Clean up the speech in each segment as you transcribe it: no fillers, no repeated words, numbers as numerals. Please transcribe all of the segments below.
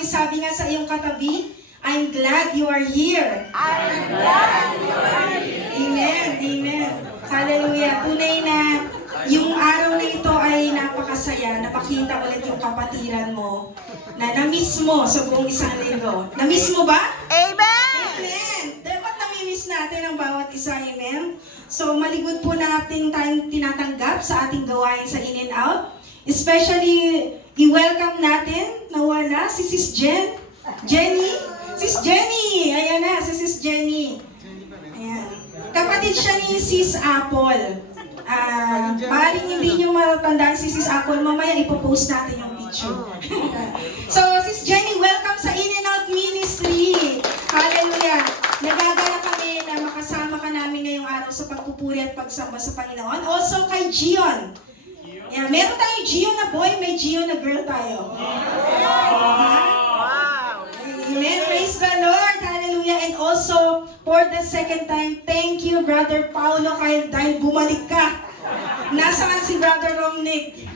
Pakisabi nga sa iyong katabi, I'm glad you are here. I'm glad you are here. Amen, amen. Hallelujah. Tunay na yung araw na ito ay napakasaya. Napakita ulit yung kapatiran mo na na-miss mo sa buong isang linggo. Na-miss mo ba? Amen! Amen. Dapat nami-miss natin ang bawat isa. Amen. So maligod po natin tayong tinatanggap sa ating gawain sa In and Out. Especially, i-welcome natin, nawala, si Sis Jenny. Sis Jenny! Ayan na, si Sis Jenny. Ayan. Kapatid siya ni Sis Apple. Maaaring hindi nyo matandaan si Sis Apple. Mamaya ipopost natin yung picture. So, Sis Jenny, welcome sa In and Out Ministry. Hallelujah. Nagagala kami na makasama ka namin ngayong araw sa pagpupuri at pagsamba sa Panginoon. Also kay Gion. Yeah, meron tayong Gion na boy, may Gion na girl tayo. Amen. Praise the Lord. Hallelujah. And also, for the second time, thank you, Brother Paulo, dahil bumalik ka. Nasaan si Brother Romnick?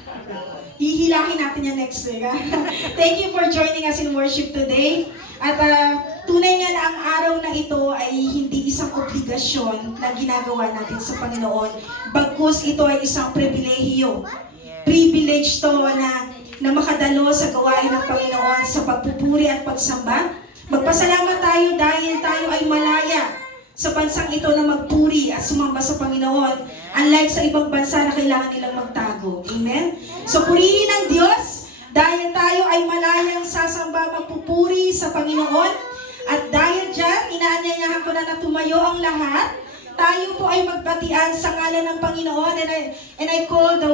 Hihilahin natin yan next week. Thank you for joining us in worship today. At tunay nga na ang araw na ito ay hindi isang obligasyon na ginagawa natin sa Panginoon. Bagkus ito ay isang pribilehiyo. Privilege to na makadalo sa gawain ng Panginoon sa pagpupuri at pagsamba. Magpasalamat tayo dahil tayo ay malaya sa bansang ito na magpuri at sumamba sa Panginoon. Unlike sa ibang bansa na kailangan nilang magtago. Amen? So purihin ang Diyos dahil tayo ay malayang sasamba, magpupuri sa Panginoon. At dahil dyan, inaanyayahan ko na tumayo ang lahat. Tayo po ay magbatian sa ngalan ng Panginoon. And I call the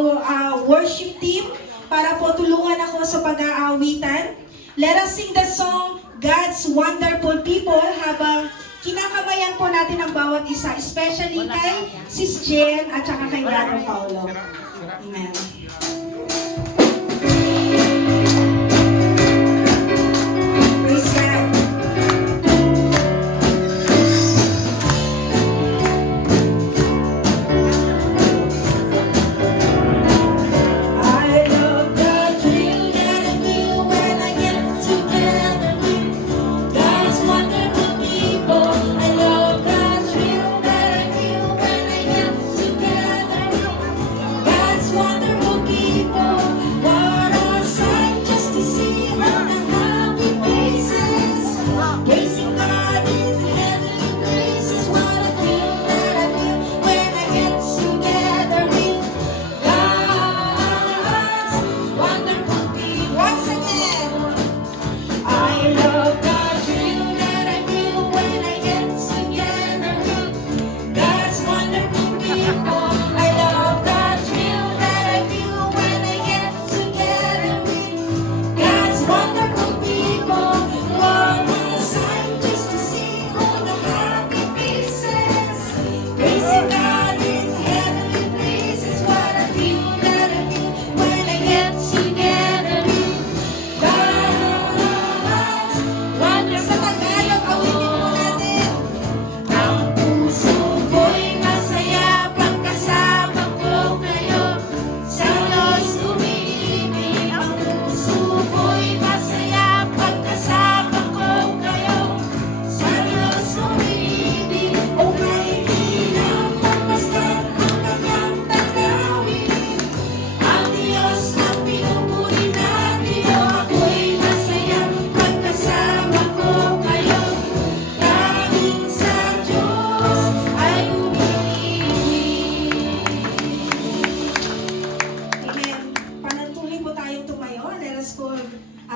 worship team para po tulungan ako sa pag-aawitan. Let us sing the song, God's Wonderful People, habang kinakabayan po natin ang bawat isa, especially kay Sis Jen at saka kay Brother Paulo. Amen. Praise God.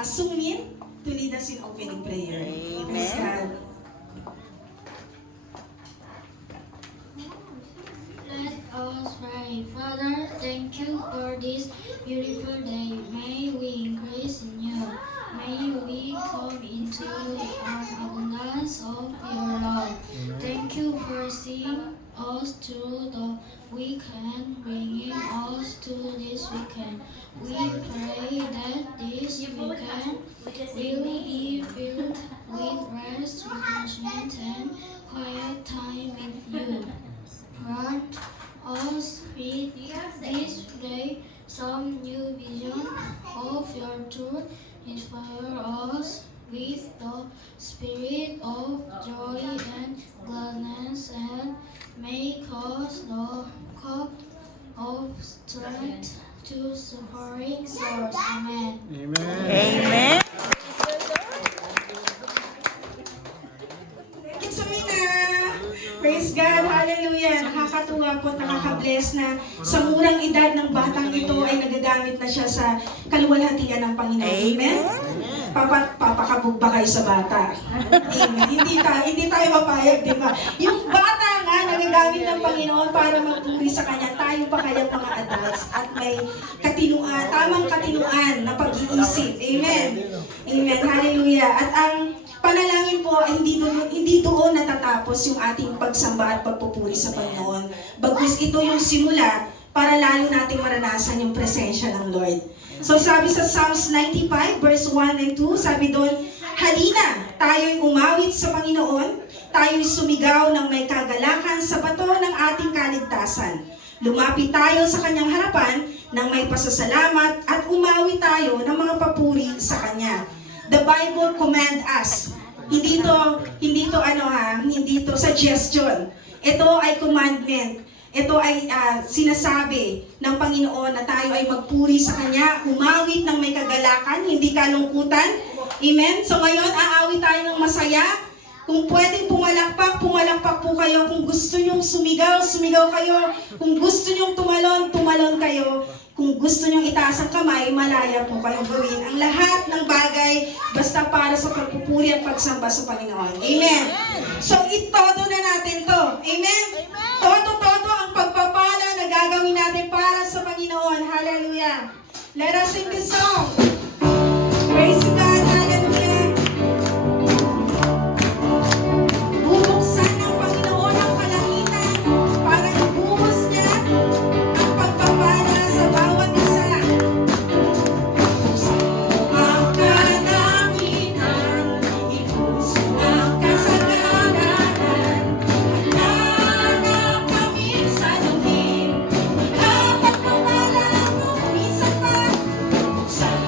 Sungmin to lead us in opening prayer. Praise God. Let us pray. Father, thank you for this beautiful day. May we increase in you. May we come into the abundance of your love. Thank you for seeing us through the weekend, bringing us to this weekend. We pray that this weekend will be filled with rest, refreshment, and quiet time with you. Grant us with this day some new vision of your truth inspire us with the spirit of joy and gladness, and make us the cup of strength to suffering souls. Amen. Amen. Thank you, Sumina. Praise God. Hallelujah. Nakakatuwa po, nakaka-bless na sa murang edad ng batang ito ay nagagamit na siya sa kaluwalhatian ng Panginoon. Amen? Papakabog ba kayo sa bata? Amen. Hindi tayo mapayag, di ba? Yung bata nga nagagamit ng Panginoon para magpuri sa Kanya, tayo pa kaya mga adults at may katinuan, tamang katinuan na pag-iisip. Amen. Amen. Hallelujah. At ang panalangin po ay hindi doon natatapos yung ating pagsamba at pagpupuri sa Panginoon. Bagkus ito yung simula para lalo nating maranasan yung presensya ng Lord. So sabi sa Psalms 95 verse 1 and 2, sabi doon, halina, tayo'y umawit sa Panginoon, tayo'y sumigaw ng may kagalakan sa bato ng ating kaligtasan. Lumapit tayo sa kanyang harapan ng may pasasalamat at umawi tayo ng mga papuri sa kanya. The Bible command us. Hindi to suggestion. Ito ay commandment. Ito ay sinasabi ng Panginoon na tayo ay magpuri sa Kanya, umawit ng may kagalakan, hindi kalungkutan. Amen? So ngayon, aawit tayo ng masaya. Kung pwedeng pumalakpak po kayo. Kung gusto nyong sumigaw kayo. Kung gusto nyong tumalon kayo. Kung gusto nyong itaas ang kamay, malaya po kayong gawin ang lahat ng bagay basta para sa pagpupuri at pagsamba sa Panginoon. Amen. So, itodo na natin to. Amen. Todo ang pagpapala na gagawin natin para sa Panginoon. Hallelujah. Let us sing this song. Praise God. Hallelujah. Bubuksan ng Panginoon ang kalangitan para ibuhos niya ang pagpapala sa bawat isa. Ang kalangitan, ibuhos ang kasaganahan. Handa na kami sa lungin, dapat mawala kung minsan pa. Buksan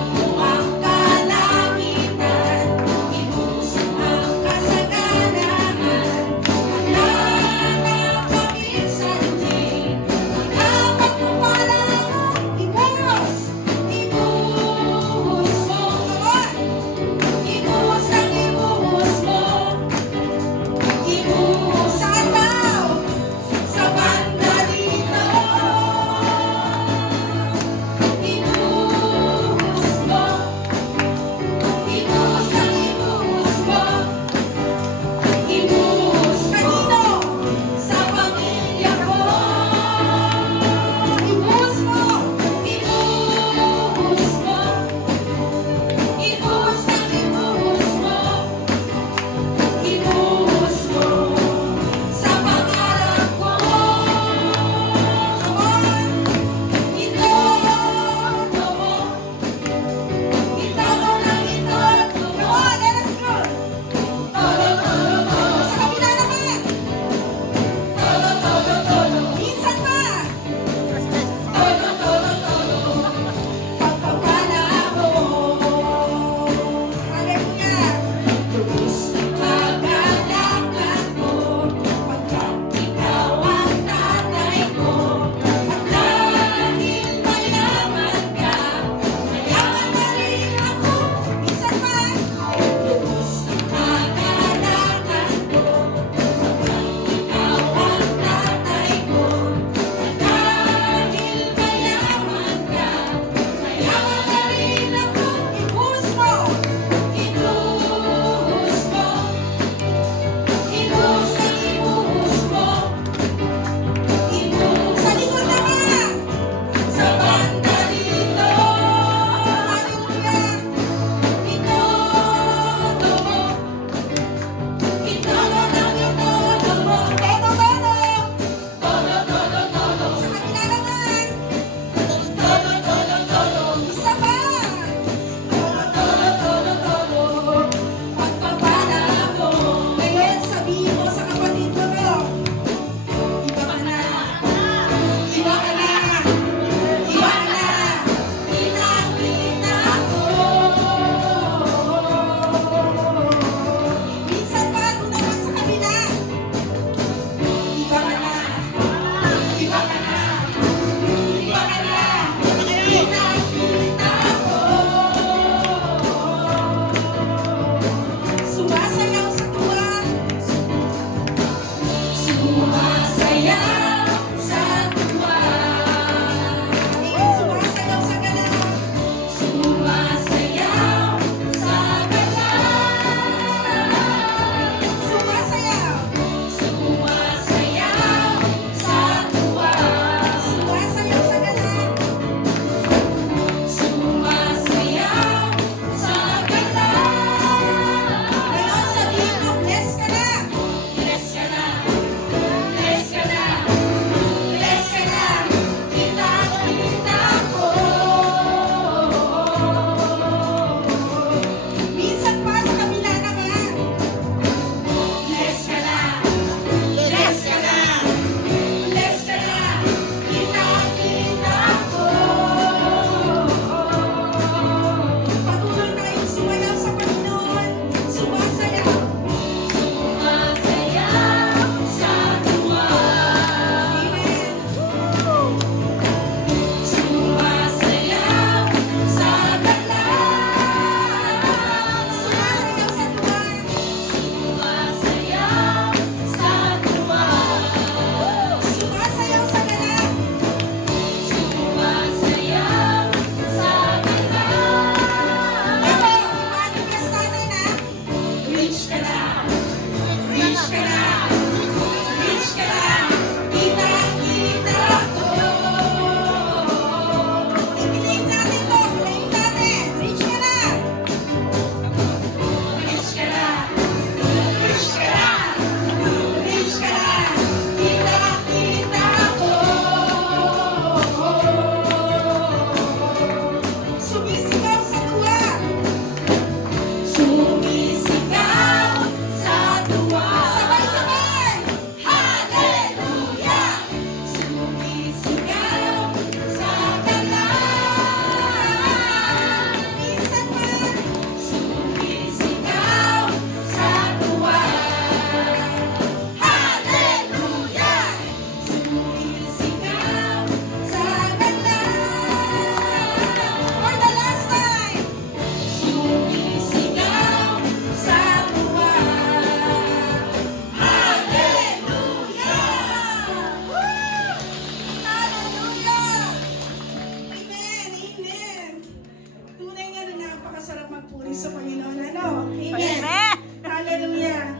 sa Panginoon. Ano? Amen. Amen. Hallelujah.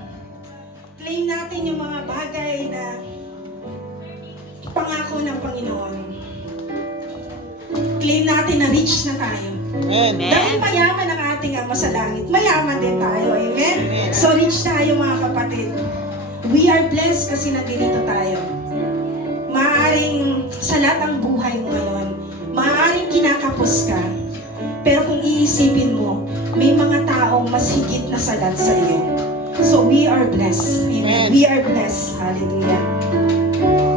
Claim natin yung mga bagay na pangako ng Panginoon. Claim natin na rich na tayo. Dahil mayaman ang ating Ama sa langit, mayaman din tayo. Amen? So rich tayo mga kapatid. We are blessed kasi nandito tayo. Maaaring salat ang buhay mo ngayon. Maaaring kinakapos ka. Pero kung iisipin mo, may mga taong mas higit na salat sa iyo. So we are blessed. Amen. We are blessed. Hallelujah.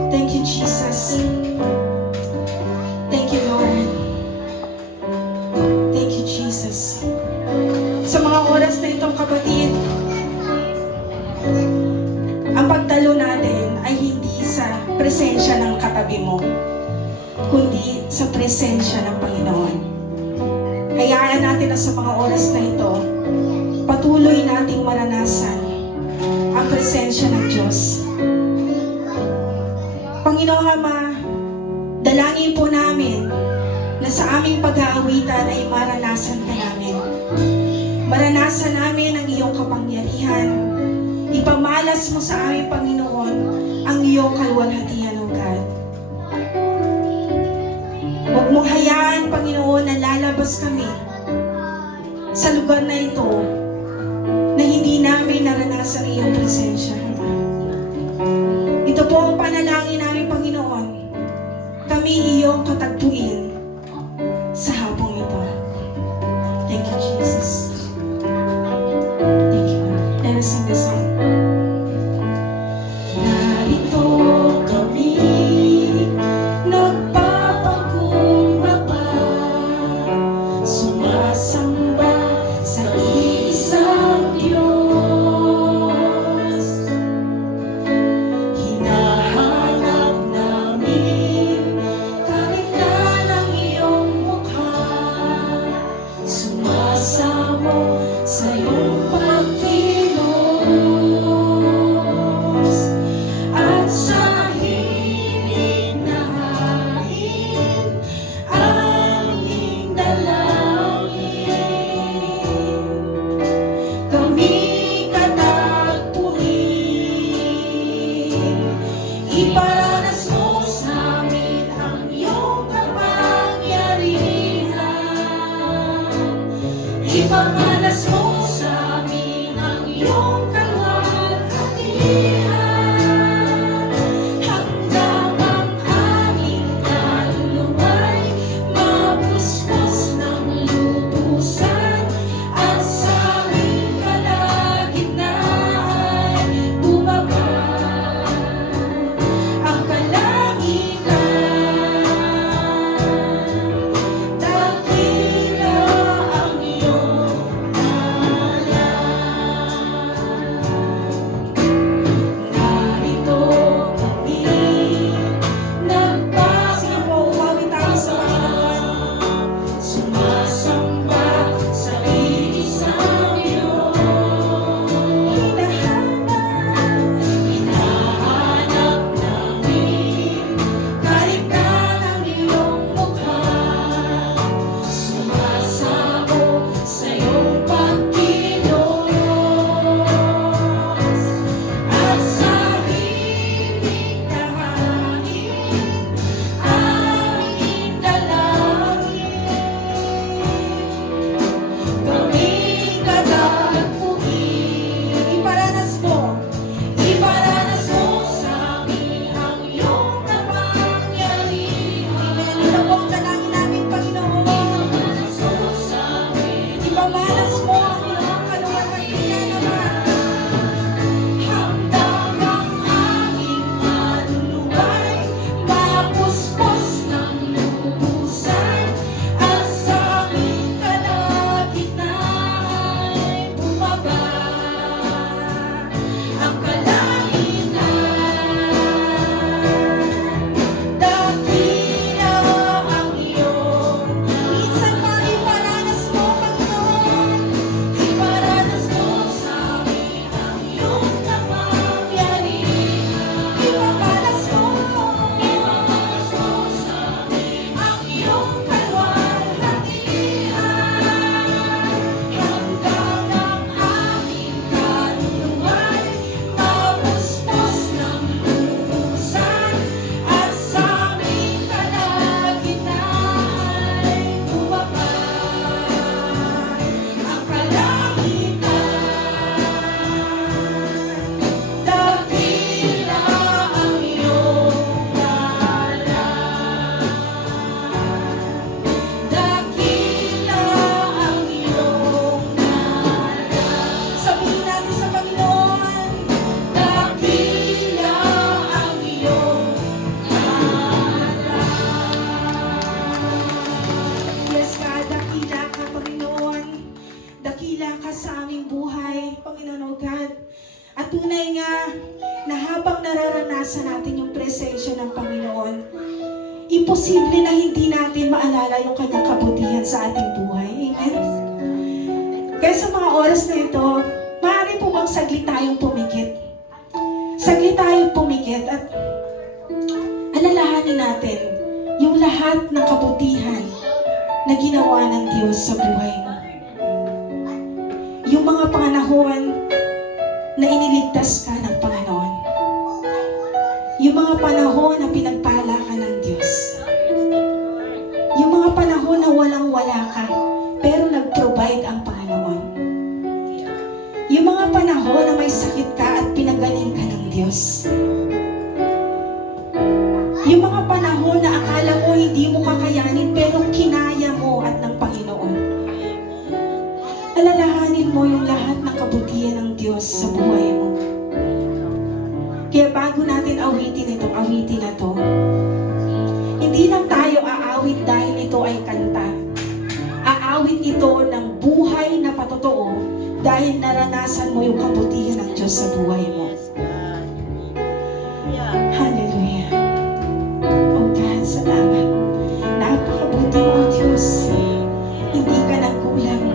Thank you, Jesus. Thank you, Lord. Thank you, Jesus. Sa mga oras na itong kapatid, ang pagdalo natin ay hindi sa presensya ng katabi mo, kundi sa presensya ng Panginoon. Hayaan natin na sa mga oras na ito, patuloy nating maranasan ang presensya ng Diyos. Panginoon Ama, dalangin po namin na sa aming pag-aawitan ay maranasan ka namin. Maranasan namin ang iyong kapangyarihan. Ipamalas mo sa aming Panginoon ang iyong kaluwalhatian, O God. Huwag mong hayaan, Panginoon, na lalabas kami sa lugar na ito na hindi namin naranasan ang iyong presensya, Ama. Ito po ang panalangin namin, Panginoon. Kami iyong katagpuin sa hapong ito. Thank you, Jesus. Thank you, Lord. Let us sing this song. Narito kami, nagpapakumbaba, sumasamba sa isang Diyos. Hinahanap namin kahit ng iyong mukha, sumasamo sa iyong pagkilos, at sa hiling na hain aming dalangin. Kami katagpuin, iparanas mo sa amin ang iyong kapangyarihan. Ipamalas mo sa amin ang iyong kaluwalhatian. Hanggang ang aming kaluluwa'y mapuspos ng lubusan, at sa aming kalagitnaan bumaba ang kalangitan. Dakila ang iyong habang nararanasan natin yung presensya ng Panginoon, imposible na hindi natin maalala yung kanyang kabutihan sa ating buhay. Amen? Kaya sa mga oras na ito, maaari po bang saglit tayong pumikit? Saglit tayong pumikit at alalahanin natin yung lahat ng kabutihan na ginawa ng Diyos sa buhay mo. Yung mga panahon na iniligtas ka ng Panginoon. Yung mga panahon na pinagpala ka ng Diyos. Yung mga panahon na walang-wala ka, pero nag-provide ang Panginoon. Yung mga panahon na may sakit ka at pinagaling ka ng Diyos. Yung mga panahon na akala mo hindi mo kakayanin, pero kinaya mo at ng Panginoon. Alalahanin mo yung lahat ng kabutihan ng Diyos sa buhay mo. Kaya bago natin awitin itong awitin na to, hindi lang tayo aawit dahil ito ay kanta. Aawit ito ng buhay na patotoo dahil naranasan mo yung kabutihan ng Diyos sa buhay mo. Hallelujah. Oh God, salamat. Napakabuti mo, Diyos. Hindi ka nagkulang.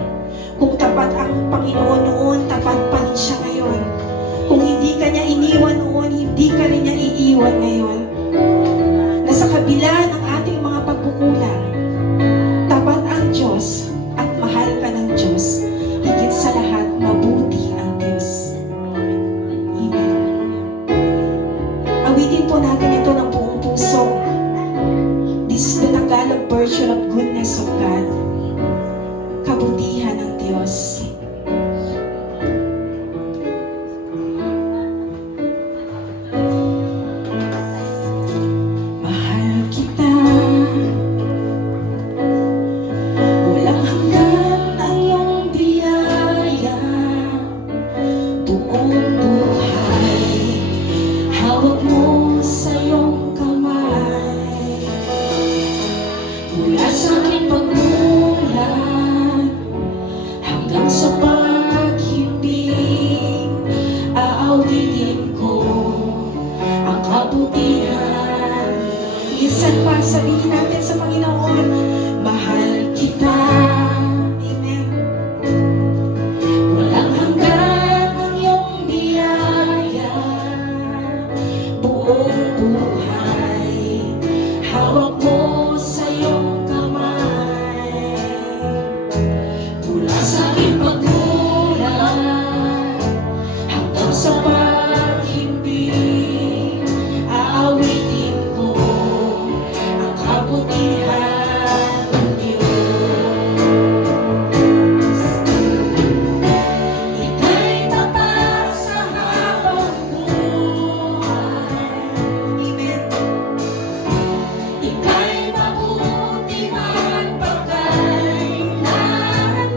Kung tapat ang Panginoon noon, tapat pa rin siya ngayon. Kung hindi ka niya iniwan noon, hindi ka rin niya iiwan ngayon. Na sa kabila ng ating mga pagkukulang, tapat ang Diyos at mahal ka ng Diyos. Higit sa lahat, mabuti ang Diyos. Amen. Awitin po natin ito ng buong puso. This is the Tagalog version of goodness of God. Kabutihan ng Diyos. Mahal kita. Walang hanggan ang iyong biyaya. Buong buhay, hawak mo sa iyong kamay. Mula sa aking pagmulat hanggang sa pag-ibig, aawitin ko ang kabutihan. Minsan pa sabihin natin sa Panginoon, mahal kita. Amen. Walang hanggan ang iyong biyaya. Buong buhay, hawak mo sa iyong kamay. Mula sa aking pagmulat hanggang sa pag-ibig, aawitin ko ang kabutihan ng Diyos. Ika'y tapat sa habang buhay. Amen. Ika'y mabuti man pagkailanman.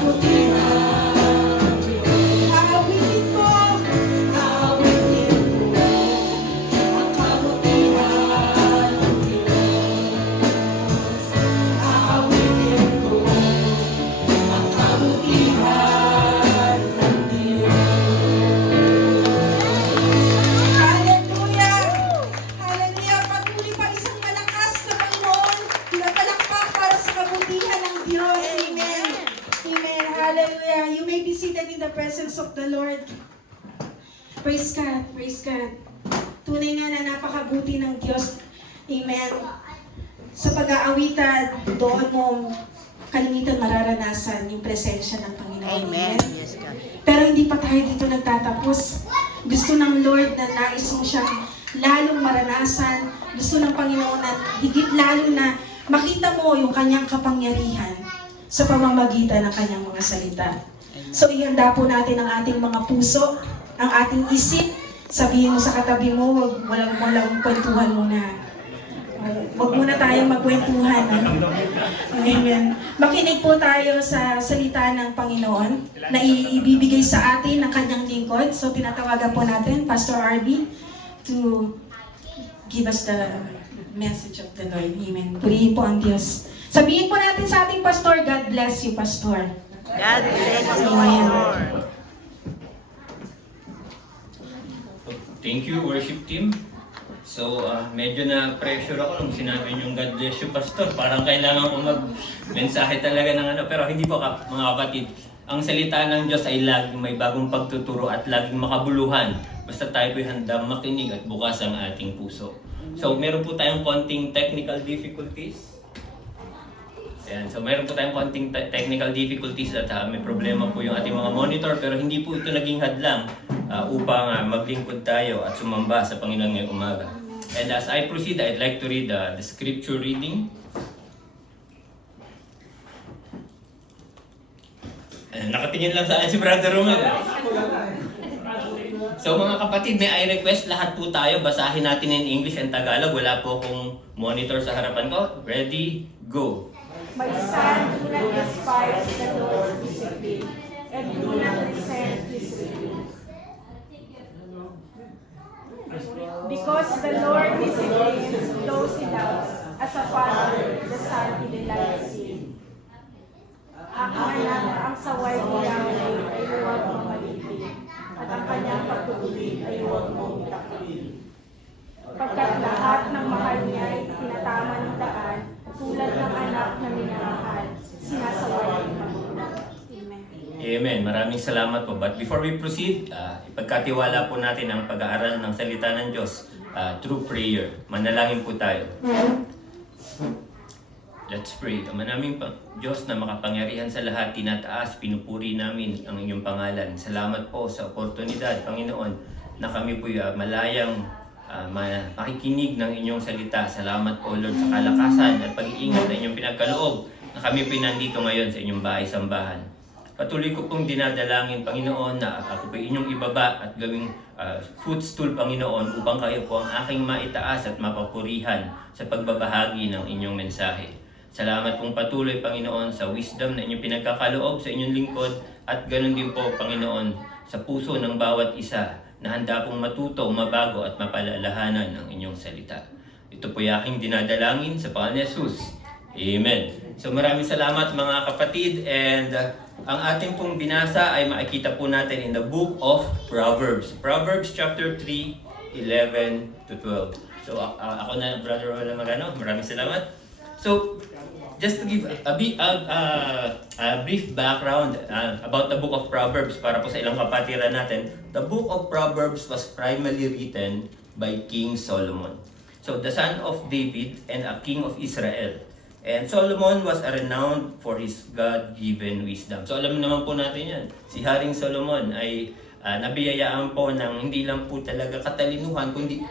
Aawitin ko, aawitin ko ang kabutihan ng Diyos. Aawitin ko ang kabutihan ng Diyos. Hallelujah! Hallelujah! Patuloy pa isang malakas na Panginoon. Pinapalakpak para sa kabutihan ng Diyos. Amen. Amen. Hallelujah. You may be seated in the presence of the Lord. Praise God. Praise God. Tunay nga na napakabuti ng Diyos. Amen. Sa pag-aawitan, doon mo kalimitan mararanasan yung presensya ng Panginoon. Amen. Yes, God. Pero hindi pa tayo dito nagtatapos. Gusto ng Lord na nais mo siyang lalong maranasan. Gusto ng Panginoon na higit lalo na makita mo yung kanyang kapangyarihan sa pamamagitan ng kanyang mga salita. So ihanda po natin ang ating mga puso, ang ating isip. Sabihin mo sa katabi mo, walang kwentuhan muna. Huwag muna tayong magkwentuhan. Amen. Makinig po tayo sa salita ng Panginoon na ibibigay sa atin ng kanyang lingkod. So tinatawagan po natin, Pastor RB, to give us the message of the Lord. Amen. Purihin po ang Diyos. Sabihin po natin sa ating pastor, God bless you, Pastor. God bless you, Amen. Lord. Thank you, worship team. So, medyo na-pressure ako nung sinabi niyong God bless you, Pastor. Parang kailangan ko mag-mensahe talaga ng ano. Pero hindi po, mga kapatid. Ang salita ng Diyos ay laging may bagong pagtuturo at laging makabuluhan. Basta tayo po'y handang makinig at bukas ang ating puso. So, meron po tayong konting technical difficulties. Ayan, so meron po tayong konting technical difficulties at may problema po yung ating mga monitor, pero hindi po ito naging hadlang upang maglingkod tayo at sumamba sa Panginoon ngayong umaga. And as I proceed, I'd like to read the scripture reading. Nakatingin lang sa akin si Brother Romel. So mga kapatid, may I request lahat po tayo, basahin natin in English and Tagalog. Wala po akong monitor sa harapan ko. Ready? Go! My son, do not despise the Lord's discipline, and do not resent his rebuke. Because the Lord disciplines those he loves, as a father, the son he delights in. Ang anak, ang saway ni Yahweh ay huwag mamalipin, at ang kanyang pagtutuloy ay huwag mong itakwil. Pagkat lahat ng mahal niya ay tinatama ng daan, tulad ng anak na minamahal, sinasaway ng magulang. Amen. Amen. Maraming salamat po. But before we proceed, ipagkatiwala po natin ang pag-aaral ng salita ng Diyos through prayer. Manalangin po tayo. Let's pray. Ama naming Diyos na makapangyarihan sa lahat, tinataas, pinupuri namin ang inyong pangalan. Salamat po sa oportunidad, Panginoon, na kami po malayang makikinig ng inyong salita. Salamat po, Lord, sa kalakasan at pag-iingat na inyong pinagkaloob na kami po nandito ngayon sa inyong bahay-sambahan. Patuloy ko pong dinadalangin, Panginoon, na ako po inyong ibaba at gawing footstool, Panginoon, upang kayo po ang aking maitaas at mapapurihan sa pagbabahagi ng inyong mensahe. Salamat pong patuloy, Panginoon, sa wisdom na inyong pinagkakaloob sa inyong lingkod at ganoon din po, Panginoon, sa puso ng bawat isa na handa pong matuto, mabago at mapalalahanan ng inyong salita. Ito po yung aking dinadalangin sa pangalan ni Jesus. Amen. So maraming salamat mga kapatid, and ang ating pong binasa ay makikita po natin in the book of Proverbs. Proverbs chapter 3, 11 to 12. So ako na, Brother Wala Magano, maraming salamat. So just to give a brief background about the book of Proverbs para po sa ilang kapatiran natin, the book of Proverbs was primarily written by King Solomon. So the son of David and a king of Israel. And Solomon was renowned for his God-given wisdom. So alam naman po natin yan, si Haring Solomon ay nabiyayaan po ng hindi lang po talaga katalinuhan, kundi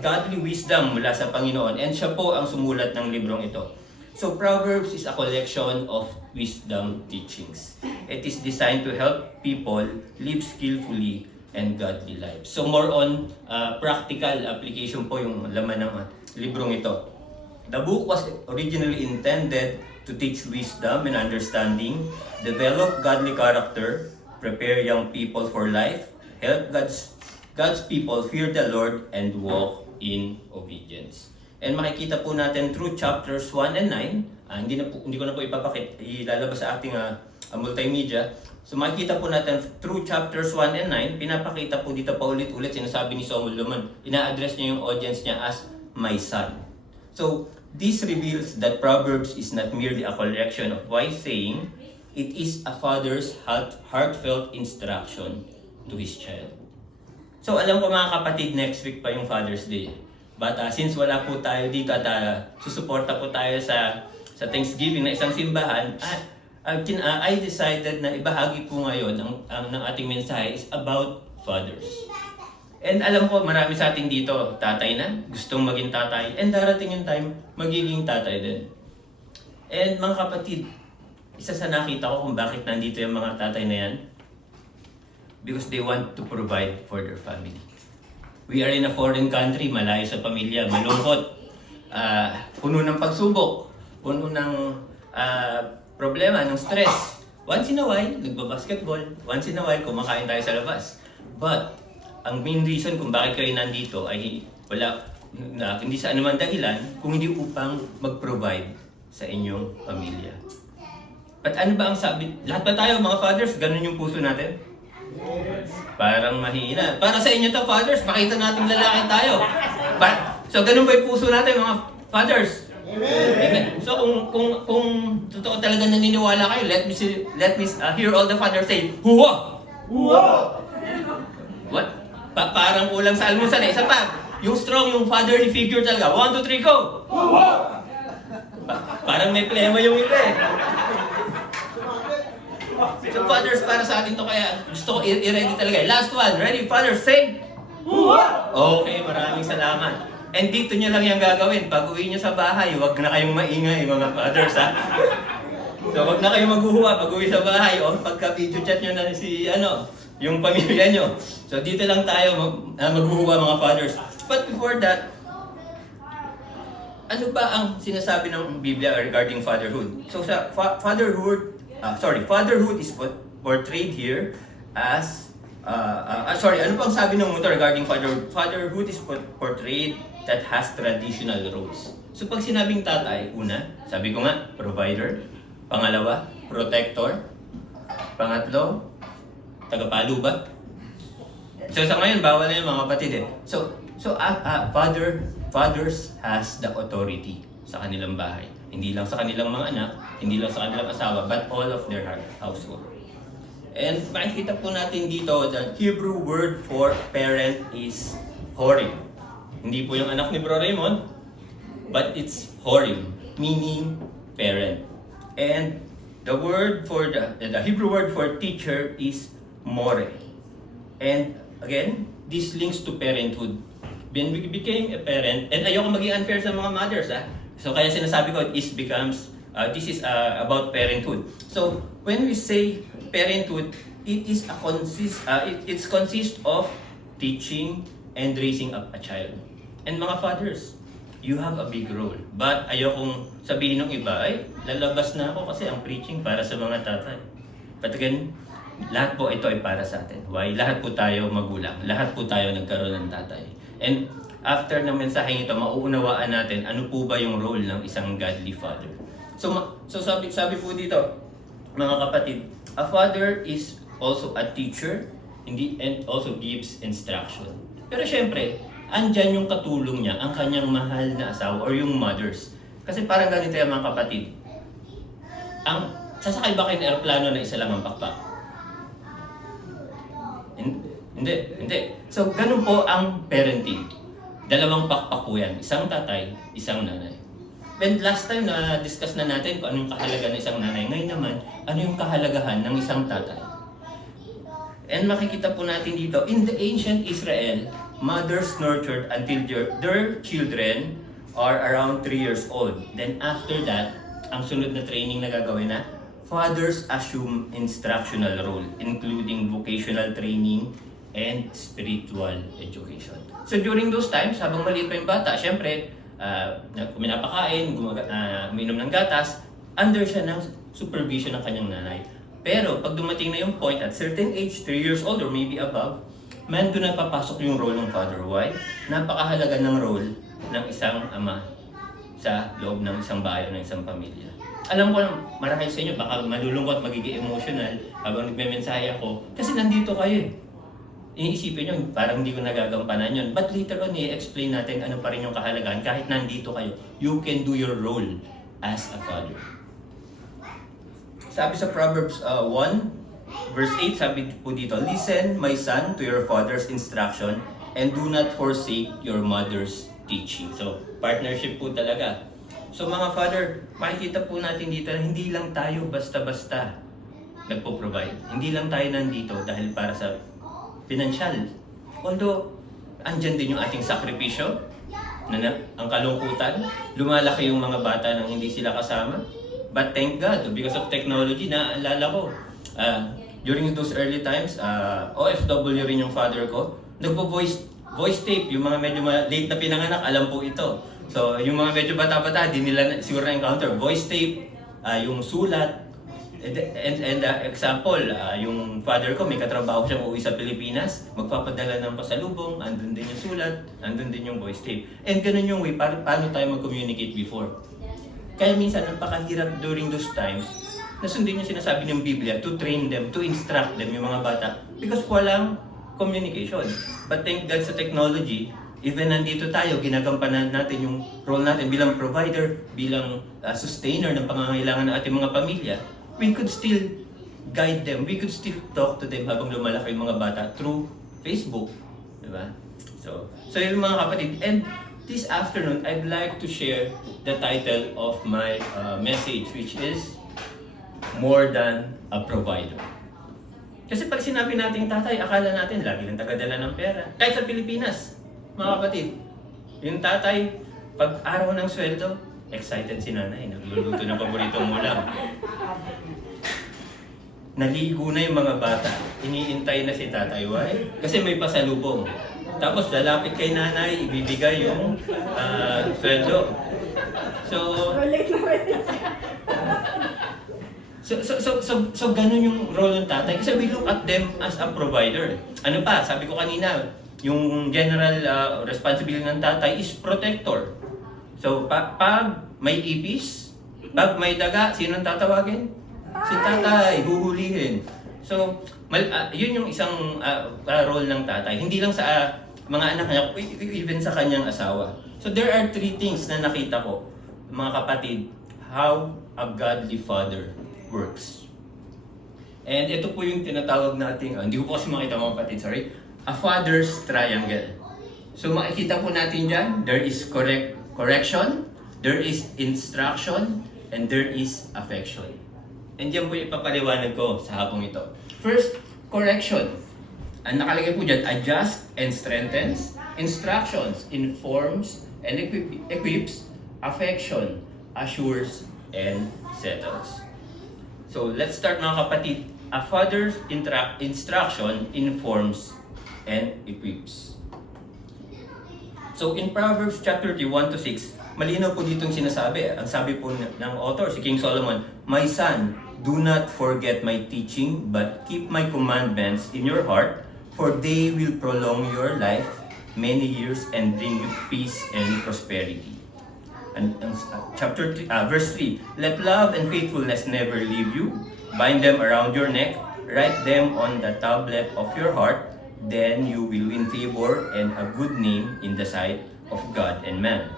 godly wisdom mula sa Panginoon, and siya po ang sumulat ng librong ito. So Proverbs is a collection of wisdom teachings. It is designed to help people live skillfully and godly lives. So more on practical application po yung laman ng librong ito. The book was originally intended to teach wisdom and understanding, develop godly character, prepare young people for life, help God's people fear the Lord and walk in obedience. And makikita po natin through chapters 1 and 9, hindi ko na po ilalabas sa ating multimedia. So makikita po natin through chapters 1 and 9, pinapakita po dito pa ulit-ulit, sinasabi ni Solomon, ina-address niya yung audience niya as my son. So this reveals that Proverbs is not merely a collection of wise saying, it is a father's heartfelt instruction to his child. So alam ko mga kapatid, next week pa yung Father's Day. But since wala po tayo dito at susuporta po tayo sa Thanksgiving na isang simbahan, I decided na ibahagi po ngayon ang ng ating mensahe is about fathers. And alam ko marami sa atin dito, tatay na, gustong maging tatay, and darating yung time, magiging tatay din. And mga kapatid, isa sa nakita ko kung bakit nandito yung mga tatay na yan, because they want to provide for their family. We are in a foreign country, malayo sa pamilya, malungkot, puno ng pagsubok, puno ng problema, ng stress. Once in a while, nagbabasketball. Once in a while, kumakain tayo sa labas. But, ang main reason kung bakit kayo nandito ay hindi sa anumang dahilan, kung hindi upang mag-provide sa inyong pamilya. But ano ba ang sabi? Lahat ba tayo, mga fathers, ganun yung puso natin? Parang mahina. Para sa inyo to, fathers, makita natin lalaki tayo. So, ganun ba yung puso natin, mga fathers? Amen. So, kung totoo talaga naniniwala kayo, let me hear all the fathers say, Huwa! Huwa! What? Parang kulang sa almusal eh. Isa pa, yung strong, yung fatherly figure talaga. 1, 2, 3, go! Parang may plema yung iba eh. So fathers, para sa atin to kaya gusto ko i-ready talaga eh. Last one, ready? Fathers, say! Okay, maraming salamat. And dito nyo lang yung gagawin. Pag uwi nyo sa bahay, huwag na kayong maingay mga fathers ha. So huwag na kayong maghuhuwa pag uwi sa bahay. O pagka-video chat nyo na yung pamilya nyo. So dito lang tayo maghuhuwa mga fathers. But before that, ano ba ang sinasabi ng Biblia regarding fatherhood? So sa fatherhood is portrayed here as ano pang sabi ng mundo regarding fatherhood? Fatherhood is portrayed that has traditional roles. So pag sinabing tatay, una, sabi ko nga, provider. Pangalawa, protector. Pangatlo, tagapalubat. So sa ngayon, bawal na yung mga kapatid eh. So fathers has the authority sa kanilang bahay. Hindi lang sa kanilang mga anak, hindi lang sa kanilang asawa, but all of their household. And makikita po natin dito, the Hebrew word for parent is horim. Hindi po yung anak ni Bro Raymond, but it's horim, meaning parent. And the word for the Hebrew word for teacher is more. And again, this links to parenthood. When we became a parent, and ayoko maging unfair sa mga mothers So kaya sinasabi ko, this is about parenthood. So when we say parenthood, it consists of teaching and raising up a child. And mga fathers, you have a big role. But ayokong sabihin ng iba, ay lalabas na ako kasi ang preaching para sa mga tatay. But again, lahat po ito ay para sa atin. Why? Lahat po tayo magulang. Lahat po tayo nagkaroon ng tatay. And after ng mensaheng ito, mauunawaan natin ano po ba yung role ng isang godly father. So sabi po dito, mga kapatid, a father is also a teacher and also gives instruction. Pero syempre, andyan yung katulong niya, ang kanyang mahal na asawa or yung mothers. Kasi parang ganito yung mga kapatid. Sasakay ba kayo ng aeroplano na isa lang ang pakpak? Hindi. So, ganun po ang parenting. Dalawang pakpak po yan. Isang tatay, isang nanay. When last time na discuss na natin kung anong kahalaga ng isang nanay, ngayon naman, ano yung kahalagahan ng isang tatay? And makikita po natin dito, in the ancient Israel, mothers nurtured until their children are around 3 years old. Then after that, ang sunod na training na gagawin na, fathers assume instructional role, including vocational training and spiritual education. So during those times, habang maliit pa yung bata, syempre, pinapakain, uminom ng gatas, under siya ng supervision ng kanyang nanay. Pero pag dumating na yung point at certain age, 3 years old or maybe above, man, doon na papasok yung role ng father. Why? Napakahalaga ng role ng isang ama sa loob ng isang bayan, ng isang pamilya. Alam ko, marahil sa inyo, baka malulungkot, magiging emotional habang nagme-mensahe ako. Kasi nandito kayo eh. Iniisipin nyo, parang hindi ko nagagampanan yun. But later on, i-explain natin ano pa rin yung kahalagaan. Kahit nandito kayo, you can do your role as a father. Sabi sa Proverbs 1, verse 8, sabi po dito, "Listen, my son, to your father's instruction, and do not forsake your mother's teaching." So, partnership po talaga. So mga father, makikita po natin dito na hindi lang tayo basta-basta nagpo-provide. Hindi lang tayo nandito dahil para sa financial. Although, andyan din yung ating sakripisyo, ang kalungkutan, lumalaki yung mga bata nang hindi sila kasama. But thank God, because of technology, naalala ko, during those early times, OFW rin yung father ko, voice tape, yung mga medyo late na pinanganak, alam po ito. So, yung mga medyo bata-bata, di nila siguro na-encounter. Voice tape, yung sulat, and example, yung father ko, may katrabaho siyang uuwi sa Pilipinas, magpapadala ng pasalubong, andun din yung sulat, andun din yung voice tape. And ganun yung way, paano tayo mag-communicate before. Kaya minsan, napakahirap during those times, nasundin yung sinasabi ng Biblia to train them, to instruct them, yung mga bata, because walang communication. But thank God sa technology, even nandito tayo, ginagampanan natin yung role natin bilang provider, bilang sustainer ng pangangailangan ng ating mga pamilya. We could still guide them, we could still talk to them habang lumalaki yung mga bata through Facebook. Diba? So yung mga kapatid, and this afternoon, I'd like to share the title of my message, which is More Than a Provider. Kasi pag sinabi natin tatay, akala natin lagi lang tagadala ng pera. Kahit sa Pilipinas, mga kapatid, yung tatay, pag araw ng sweldo, excited si nanay, nagluluto ng paboritong ulam. Naligo na yung mga bata, iniintay na si tatay. Why? Kasi may pasalubong. Tapos lalapit kay nanay, ibibigay yung sweldo. So ganun yung role ng tatay. Kasi we look at them as a provider. Ano pa, sabi ko kanina, yung general responsibility ng tatay is protector. So pag may ipis, pag may daga, sino ang tatawagin? Si tatay, huhulihin. So, yun yung isang role ng tatay. Hindi lang sa mga anak niya, even sa kanyang asawa. So there are 3 things na nakita ko, mga kapatid, how a godly father works. And ito po yung tinatawag nating, hindi ko po kasi makita mga kapatid, sorry, a father's triangle. So makikita po natin dyan, there is correction, there is instruction, and there is affection. And yan po yung ipapaliwanag ko sa hapong ito. First, correction. Ang nakalagay po dyan, adjust and strengthens. Instructions, informs and equips. Affection, assures and settles. So let's start mga kapatid. A father's instruction informs and equips. So in Proverbs chapter 1-6, malinaw po ditong sinasabi. Ang sabi po ng author, si King Solomon, "My son, do not forget my teaching, but keep my commandments in your heart, for they will prolong your life many years and bring you peace and prosperity." And chapter 3, verse 3, "Let love and faithfulness never leave you. Bind them around your neck, write them on the tablet of your heart, then you will win favor and a good name in the sight of God and man.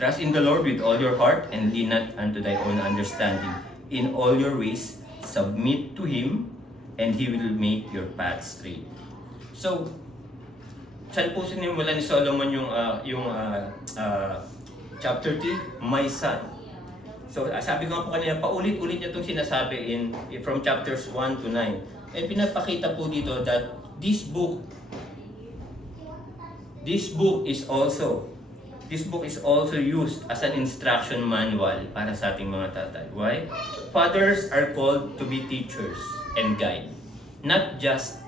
Trust in the Lord with all your heart and lean not unto thy own understanding. In all your ways, submit to Him, and He will make your path straight." So, saan po sinimula ni Solomon yung chapter 3, "My son." So, sabi ko nga po kanina, paulit-ulit niya itong sinasabi from chapters 1-9. And pinapakita po dito that this book is also used as an instruction manual para sa ating mga tatay. Why? Fathers are called to be teachers and guide. Not just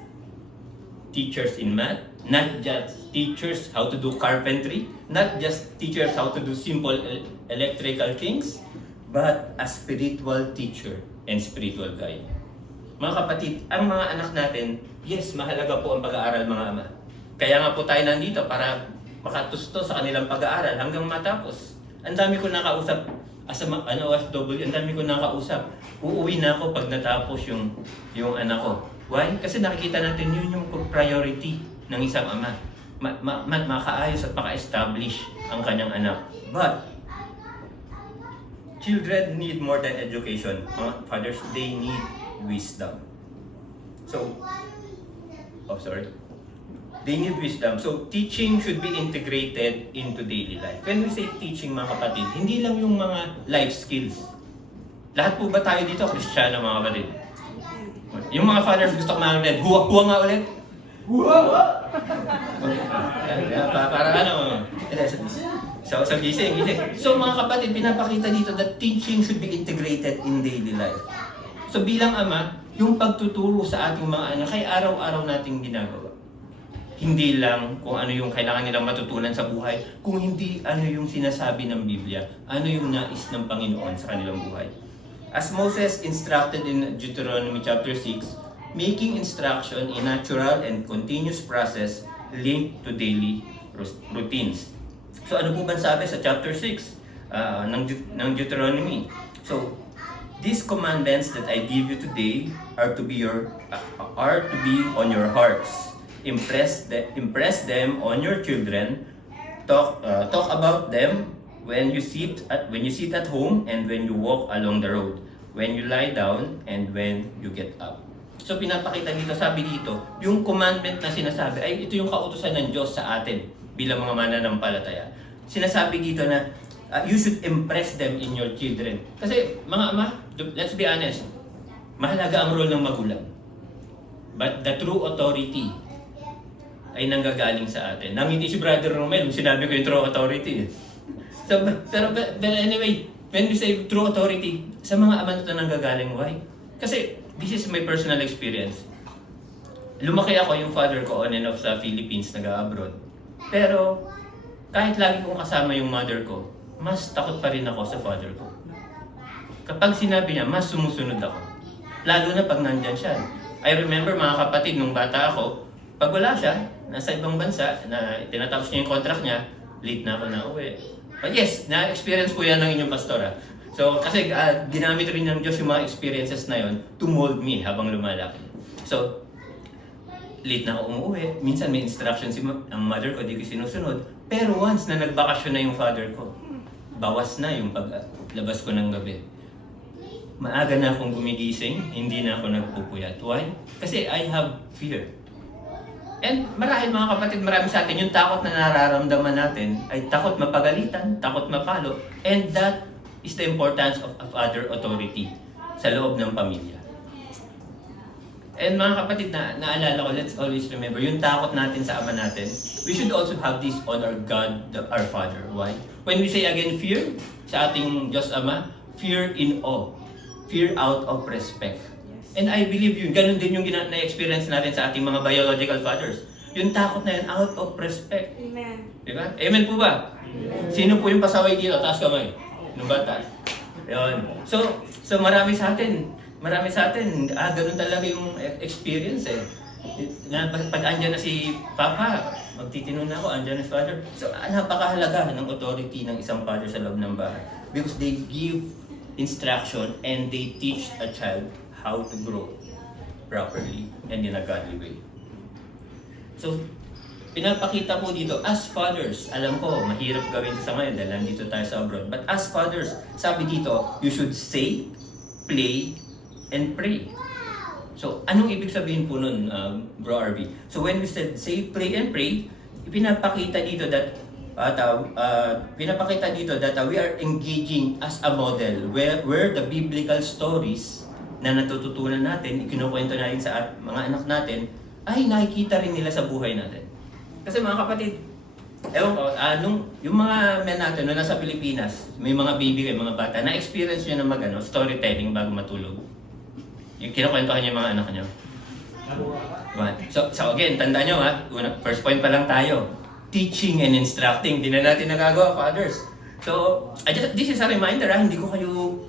teachers in math, not just teachers how to do carpentry, not just teachers how to do simple electrical things, but a spiritual teacher and spiritual guide. Mga kapatid, ang mga anak natin, yes, mahalaga po ang pag-aaral mga ama. Kaya nga po tayo nandito para makatusto sa kanilang pag-aaral hanggang matapos. Ang dami ko nakausap, as a OFW, ang dami ko nakausap. Uuwi na ako pag natapos yung anak ko. Why? Kasi nakikita natin yun yung priority ng isang ama. Makaayos at maka-establish ang kanyang anak. But, children need more than education. Mga fathers, they need wisdom. So, they need wisdom. So, teaching should be integrated into daily life. When we say teaching, mga kapatid, hindi lang yung mga life skills. Lahat po ba tayo dito, Kristiyano, mga kapatid? Yung mga fathers gusto ko marinig, huwa nga ulit. Para ano? So gising. So mga kapatid, pinapakita dito that teaching should be integrated in daily life. So bilang ama, yung pagtuturo sa ating mga anak ay araw-araw nating ginagawa. Hindi lang kung ano yung kailangan nilang matutunan sa buhay, kung hindi ano yung sinasabi ng Biblia, ano yung nais ng Panginoon sa kanilang buhay. As Moses instructed in Deuteronomy chapter 6, making instruction a natural and continuous process linked to daily routines. So ano po ba sabi sa chapter 6 ng Deuteronomy? So, these commandments that I give you today are to be on your hearts. Impress them on your children. Talk about them when you sit at home and when you walk along the road, when you lie down and when you get up. So pinapakita dito, sabi dito, yung commandment na sinasabi ay ito yung kautusan ng Diyos sa atin bilang mga mananampalataya. Sinasabi dito na you should impress them in your children. Kasi mga ama, let's be honest, mahalaga ang role ng magulang. But the true authority ay nanggagaling sa atin. Nangiti si Brother Romel, sinabi ko yung true authority. So, but anyway, when we say true authority, sa mga ama na ito nanggagaling, why? Kasi this is my personal experience. Lumaki ako, yung father ko on and off sa Philippines, nag-abroad. Pero kahit lagi kong kasama yung mother ko, mas takot pa rin ako sa father ko. Kapag sinabi niya, mas sumusunod ako. Lalo na pag nandyan siya. I remember mga kapatid, nung bata ako, pag wala siya, nasa ibang bansa, na tinatapos niya yung contract niya, late na ako na uwi. But yes, na-experience ko yan ng inyong pastora. So, kasi ginamit rin ng Diyos yung mga experiences na yon to mold me habang lumalaki. So, late na ako umuwi. Minsan may instructions ang mother ko, di ko sinusunod. Pero once na nagbakasyon na yung father ko, bawas na yung paglabas ko ng gabi. Maaga na akong gumigising, hindi na ako nagpupuyat. Why? Kasi I have fear. And marahil mga kapatid, marami sa atin, yung takot na nararamdaman natin ay takot mapagalitan, takot mapalo, and that is the importance of other authority sa loob ng pamilya. And mga kapatid, naalala ko, let's always remember, yung takot natin sa ama natin, we should also have this on our God, our Father. Why? When we say again fear, sa ating Diyos Ama, fear in awe. Fear out of respect. And I believe yun, ganun din yung na-experience natin sa ating mga biological fathers. Yung takot na yun, out of respect. Amen. Diba? Amen po ba? Amen. Sino po yung pasaway dito? Taas kamay. Nung bata. Yun. So marami sa atin, ganun talaga yung experience eh. Pag andyan na si Papa, magtitinong na ako, andyan na si Father. So napakahalaga ng authority ng isang father sa loob ng bahay. Because they give instruction and they teach a child how to grow properly and in a godly way. So, pinapakita po dito, as fathers, alam ko, mahirap gawin ito sa ngayon dahil nandito tayo sa abroad. But as fathers, sabi dito, you should say, play, and pray. So, anong ibig sabihin po nun, Bro RV? So, when we said, say, play, and pray, pinapakita dito that we are engaging as a model where the biblical stories na natututunan natin, ikinukwento natin sa mga anak natin, ay nakikita rin nila sa buhay natin. Kasi mga kapatid, ewan ko, yung mga men natin nung nasa Pilipinas, may mga baby kayo, mga bata, na-experience nyo na storytelling bago matulog. Yung kinukwentuhan niyo yung mga anak nyo. So again, tandaan nyo first point pa lang tayo. Teaching and instructing, di na natin nagagawa, fathers. So, this is a reminder, hindi ko kayo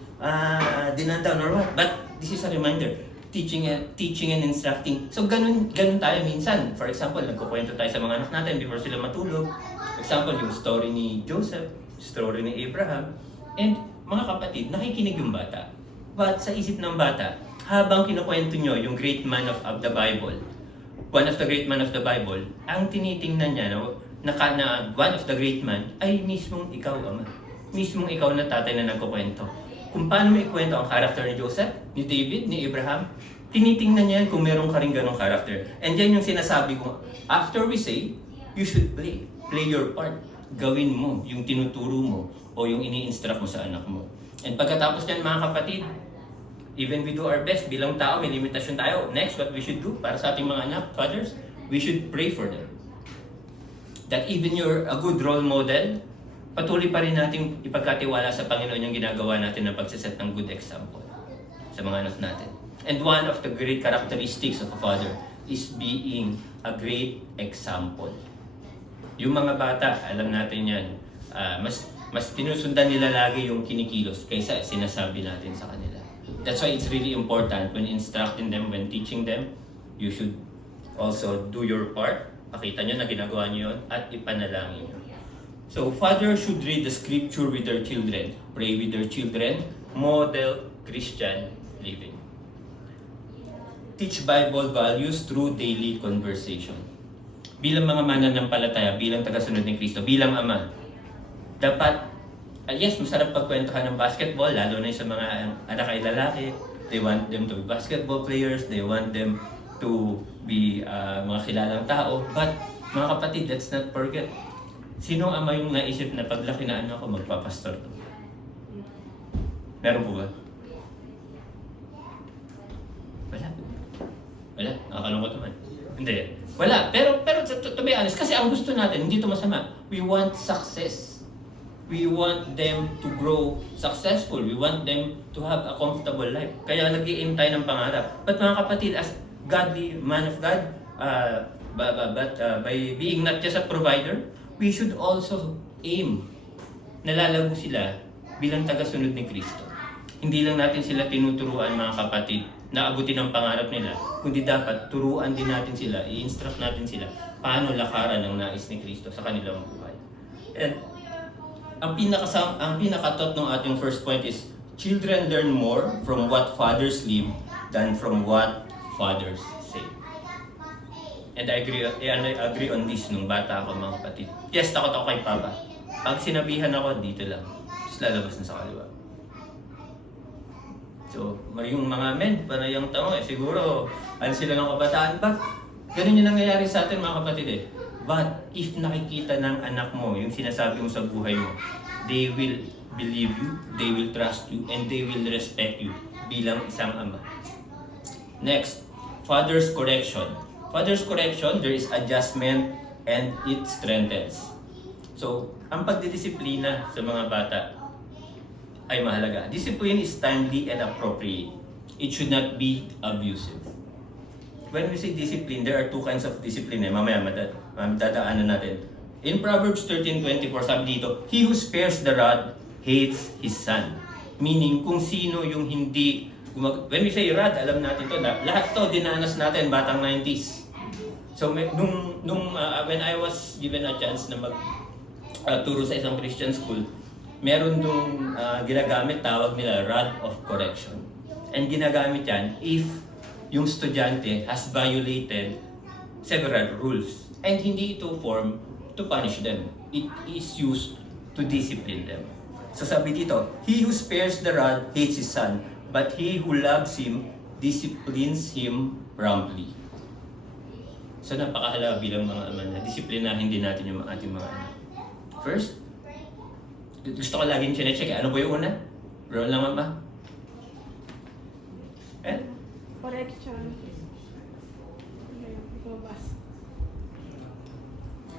dinandown or what. But this is a reminder, teaching and instructing. So ganun tayo minsan. For example, nagkukwento tayo sa mga anak natin before sila matulog. For example, yung story ni Joseph, story ni Abraham. And mga kapatid, nakikinig yung bata. But sa isip ng bata, habang kinukwento nyo yung great man of the Bible, one of the great man of the Bible, ang tinitingnan niya na one of the great man ay mismong ikaw, ama. Mismong ikaw na tatay na nagkukwento. Kung paano mo ikwento ang character ni Joseph, ni David, ni Abraham, tinitingnan niya yan kung meron ka rin ganong character. And yan yung sinasabi ko, after we say, you should play. Play your part. Gawin mo yung tinuturo mo o yung ini-instruct mo sa anak mo. And pagkatapos niyan, mga kapatid, even we do our best bilang tao, may limitasyon tayo. Next, what we should do para sa ating mga anak, fathers, we should pray for them. That even you're a good role model, patuloy pa rin natin ipagkatiwala sa Panginoon yung ginagawa natin na pagsiset ng good example sa mga anak natin. And one of the great characteristics of a father is being a great example. Yung mga bata, alam natin yan, mas tinusundan nila lagi yung kinikilos kaysa sinasabi natin sa kanila. That's why it's really important when instructing them, when teaching them, you should also do your part. Pakita nyo na ginagawa nyo yun at ipanalangin nyo. So, fathers should read the scripture with their children, pray with their children, model Christian living. Teach Bible values through daily conversation. Bilang mga mananampalataya, bilang tagasunod ni Kristo, bilang ama, dapat, yes, masarap pagkwentuhan ng basketball, lalo na sa mga anak ay lalaki. They want them to be basketball players, they want them to be mga kilalang tao. But, mga kapatid, let's not forget, sino ama yung naisip na paglaki na ano ako, magpapastor to? Meron po ba? Wala? Nakakalungkot naman. Hindi. Wala. Pero to be honest, kasi ang gusto natin, hindi ito masama. We want success. We want them to grow successful. We want them to have a comfortable life. Kaya nag-i-aim tayo ng pangarap. But mga kapatid, as godly man of God, by being not just a provider, we should also aim na lalago sila bilang tagasunod ni Kristo. Hindi lang natin sila tinuturuan, mga kapatid, na abutin ang pangarap nila, kundi dapat turuan din natin sila, i-instruct natin sila paano lakaran ang nais ni Kristo sa kanilang buhay. And ang pinaka-thought ng ating first point is, children learn more from what fathers live than from what fathers say. And I agree on this nung bata ako, mga kapatid. Yes, takot ako kay Papa. Pag sinabihan ako, dito lang. Tapos lalabas na sa kaliwa. So, yung mga men, panayang tao siguro, ano sila ng kabataan ba? Ganun yung nangyayari sa atin, mga kapatid eh. But, if nakikita ng anak mo, yung sinasabi mo sa buhay mo, they will believe you, they will trust you, and they will respect you bilang isang ama. Next, father's correction. Father's correction, there is adjustment and it strengthens. So, ang pagdidisiplina sa mga bata ay mahalaga. Discipline is timely and appropriate. It should not be abusive. When we say discipline, there are two kinds of discipline. Mamaya dadaanan natin. In Proverbs 13:24, sabi dito, he who spares the rod hates his son. Meaning, kung sino yung hindi when we say rod, alam natin to, lahat to dinanas natin batang 90s. So when I was given a chance na turo sa isang Christian school, meron dong ginagamit, tawag nila rod of correction. And ginagamit yan if yung estudyante has violated several rules. And hindi ito form to punish them. It is used to discipline them. So sabi dito, he who spares the rod hates his son, but he who loves him disciplines him promptly. So napakahalaga bilang mga ama na disiplinahin din natin yung ating mga anak. First, gusto ko laging chinecheck. Ano po yung una? Roll lang, mama. Correction.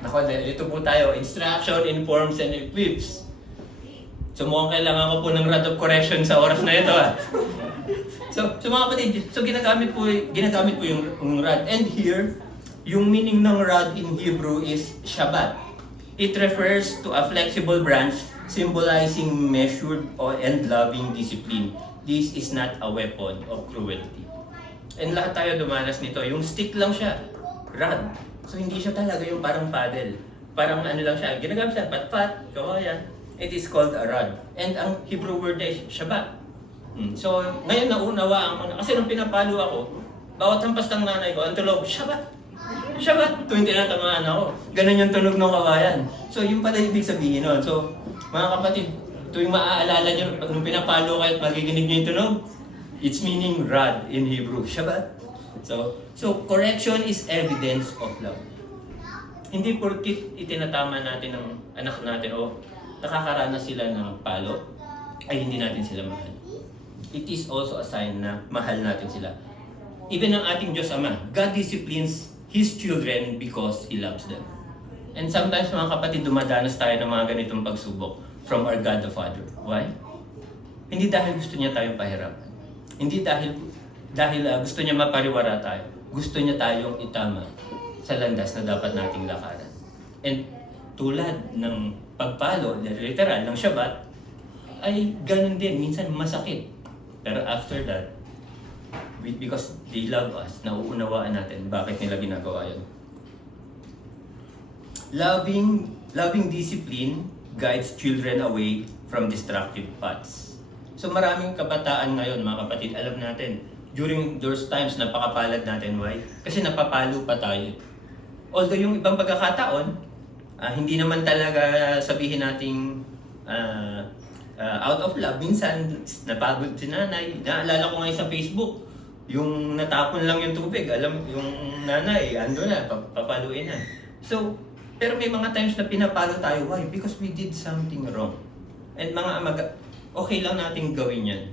Ako, dito po tayo. Instruction, informs, and equips. So mukhang kailangan ko po ng rod of correction sa oras na ito. So mga kapatid, ginagamit po yung rod. And here, yung meaning ng rod in Hebrew is Shabbat. It refers to a flexible branch symbolizing measured and loving discipline. This is not a weapon of cruelty. And lahat tayo dumanas nito. Yung stick lang siya, rod. So hindi siya talaga yung parang paddle. Parang ano lang siya, ginagamit siya, pat-pat, kawayan. It is called a rod. And ang Hebrew word ay shabat. So ngayon naunawaan ko na, kasi nung pinapalo ako, bawat hampas ng nanay ko, ang tulog, shabat. Shabat, tuwing tinatamaan ako. Ganun yung tunog ng kawayan. So yung pala ibig sabihin nun. So mga kapatid, tuwing maaalala nyo, nung pinapalo kayo at magiginig nyo yung tunog, it's meaning rod in Hebrew, shabat. So correction is evidence of love. Hindi porkit itinatama natin ng anak natin o nakakaranas sila ng palo, ay hindi natin sila mahal. It is also a sign na mahal natin sila. Even ang ating Diyos Ama, God disciplines His children because He loves them. And sometimes mga kapatid, dumadanas tayo ng mga ganitong pagsubok from our God the Father. Why? Hindi dahil gusto niya tayong pahirapan. Hindi dahil gusto niya mapariwara tayo. Gusto niya tayong itama sa landas na dapat nating lakaran. And tulad ng pagpalo, literal, ng Shabbat, ay ganun din. Minsan masakit. Pero after that, because they love us, nauunawaan natin bakit nila ginagawa yun. Loving discipline guides children away from destructive paths. So maraming kabataan ngayon, mga kapatid, alam natin, during those times, napakapalad natin. Why? Kasi napapalo pa tayo. Although yung ibang pagkakataon, hindi naman talaga sabihin nating out of love. Minsan, napagod si nanay. Naalala ko ngayon sa Facebook, yung natapon lang yung tubig. Alam, yung nanay, ando na, papaluin na. So, pero may mga times na pinapalo tayo. Why? Because we did something wrong. And mga amaga, okay lang nating gawin yan.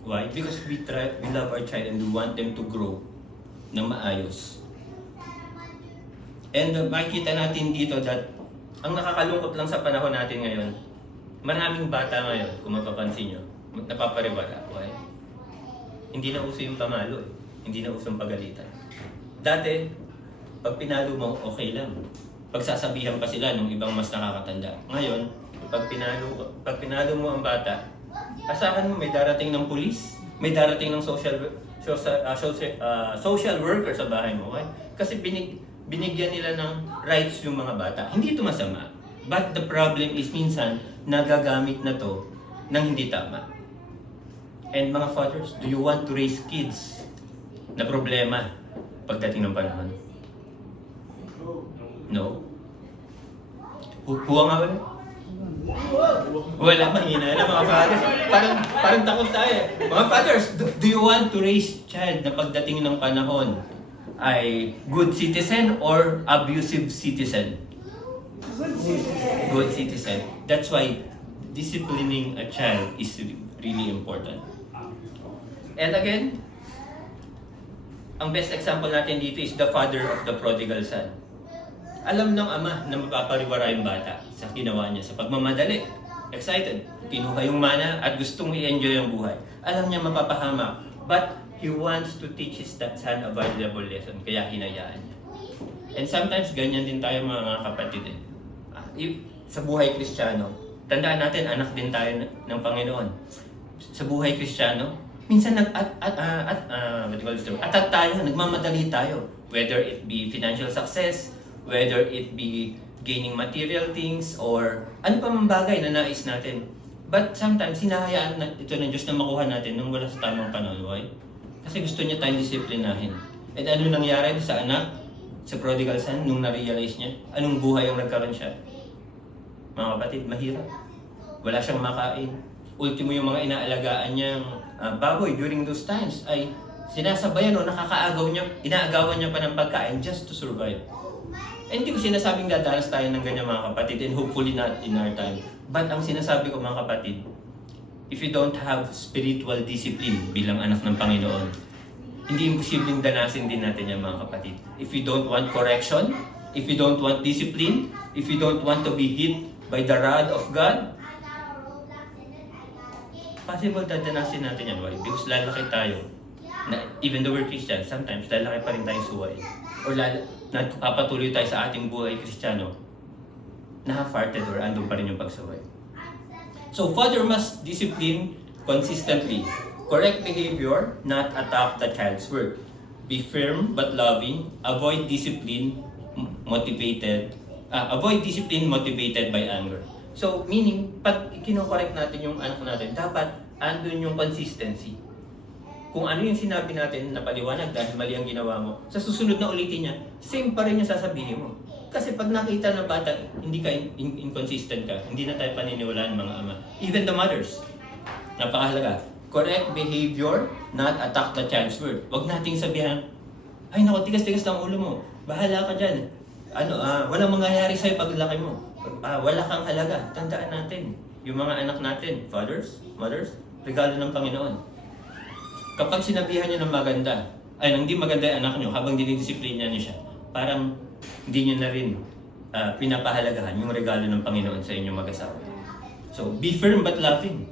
Why? Because we love our child and we want them to grow na maayos. And makikita natin dito that ang nakakalungkot lang sa panahon natin ngayon, maraming bata ngayon, kung mapapansin nyo, napapariwara. Why? Hindi na uso yung pamalo eh. Hindi na uso yung pagalitan. Dati, pag pinalo mo, okay lang. Pagsasabihan pa sila ng ibang mas nakakatanda. Ngayon, pag pinalo mo ang bata, asahan mo may darating ng pulis, may darating ng social worker sa bahay mo. Why? Kasi binigyan nila ng rights yung mga bata. Hindi ito masama. But the problem is minsan, nagagamit na to ng hindi tama. And mga fathers, do you want to raise kids na problema pagdating ng panahon? No? Huwag nga wala? Wala, mahina na mga fathers. Parang takot tayo. Mga fathers, do you want to raise child na pagdating ng panahon ay good citizen or abusive citizen? Good citizen. That's why disciplining a child is really important. And again, ang best example natin dito is the father of the prodigal son. Alam ng ama na mapapariwara yung bata sa ginawa niya, sa pagmamadali. Excited. Kinuha yung mana at gustong i-enjoy yung buhay. Alam niya mapapahamak. But he wants to teach his son a valuable lesson. Kaya hinayaan niya. And sometimes ganyan din tayo mga kapatid. Sa buhay Kristiyano, tandaan natin, anak din tayo ng Panginoon. Sa buhay Kristiyano, minsan atat tayo, nagmamadali tayo. Whether it be financial success, whether it be gaining material things, or ano pa mang bagay na nais natin. But sometimes, hinahayaan na ito ng Diyos na makuha natin nung wala sa tamang panahon. Why? Kasi gusto niya tayong disiplinahin. At ano nangyari sa anak, sa prodigal son, nung na-realize niya? Anong buhay ang nagkaroon siya? Mga kapatid, mahirap. Wala siyang makain. Ultimo yung mga inaalagaan niyang baboy during those times ay sinasabayan o inaagawan niya pa ng pagkain just to survive. And hindi ko sinasabing dadanas tayo ng ganyan mga kapatid, and hopefully not in our time. But ang sinasabi ko mga kapatid, if you don't have spiritual discipline bilang anak ng Panginoon, hindi imposibleng danasin din natin yan mga kapatid. If you don't want correction, if you don't want discipline, if you don't want to be hit by the rod of God, possible dadanasin natin yan. Why? Because lalaki tayo. Even though we're Christians, sometimes lalaki pa rin tayo suway. Or napapatuloy tayo sa ating buhay Kristiyano na half-hearted or andun pa rin yung pagsaway. So, father must discipline consistently. Correct behavior, not attack the child's work. Be firm but loving. Avoid discipline motivated by anger. So, meaning, pag kino-correct natin yung anak natin, dapat andun yung consistency. Kung ano yung sinabi natin na paliwanag dahil mali ang ginawa mo, sa susunod na ulitin niya, same pa rin yung sasabihin mo. Kasi pag nakita ng bata, hindi ka inconsistent ka, hindi na tayo paniniwalaan mga ama. Even the mothers. Napakahalaga. Correct behavior, not attack the child's word. Huwag nating sabihan, ay naku, tigas-tigas ng ulo mo. Bahala ka dyan. Walang mangyayari sa'yo paglaki mo. Wala kang halaga. Tandaan natin, yung mga anak natin, fathers, mothers, regalo ng Panginoon. Kapag sinabihan niyo ng maganda, hindi maganda yung anak niyo, habang dinidisiplina niyo siya, parang hindi niyo na rin pinapahalagahan yung regalo ng Panginoon sa inyong mag-asawa. So, be firm but loving.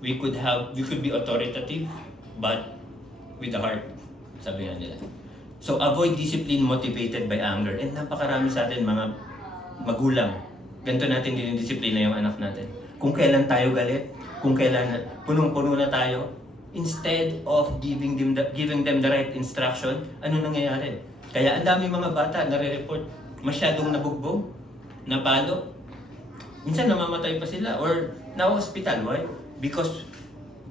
We could be authoritative, but with the heart, sabi nga nila. So, avoid discipline motivated by anger. And napakarami sa atin, mga magulang, ganito natin dinidisiplina yung anak natin. Kung kailan tayo galit, kung kailan punong-puno na tayo, instead of giving them the right instruction, ano nangyayari? Kaya ang dami mga bata nare-report, masyadong nabugbog, napalo. Minsan namamatay pa sila or na-hospital. Why? Because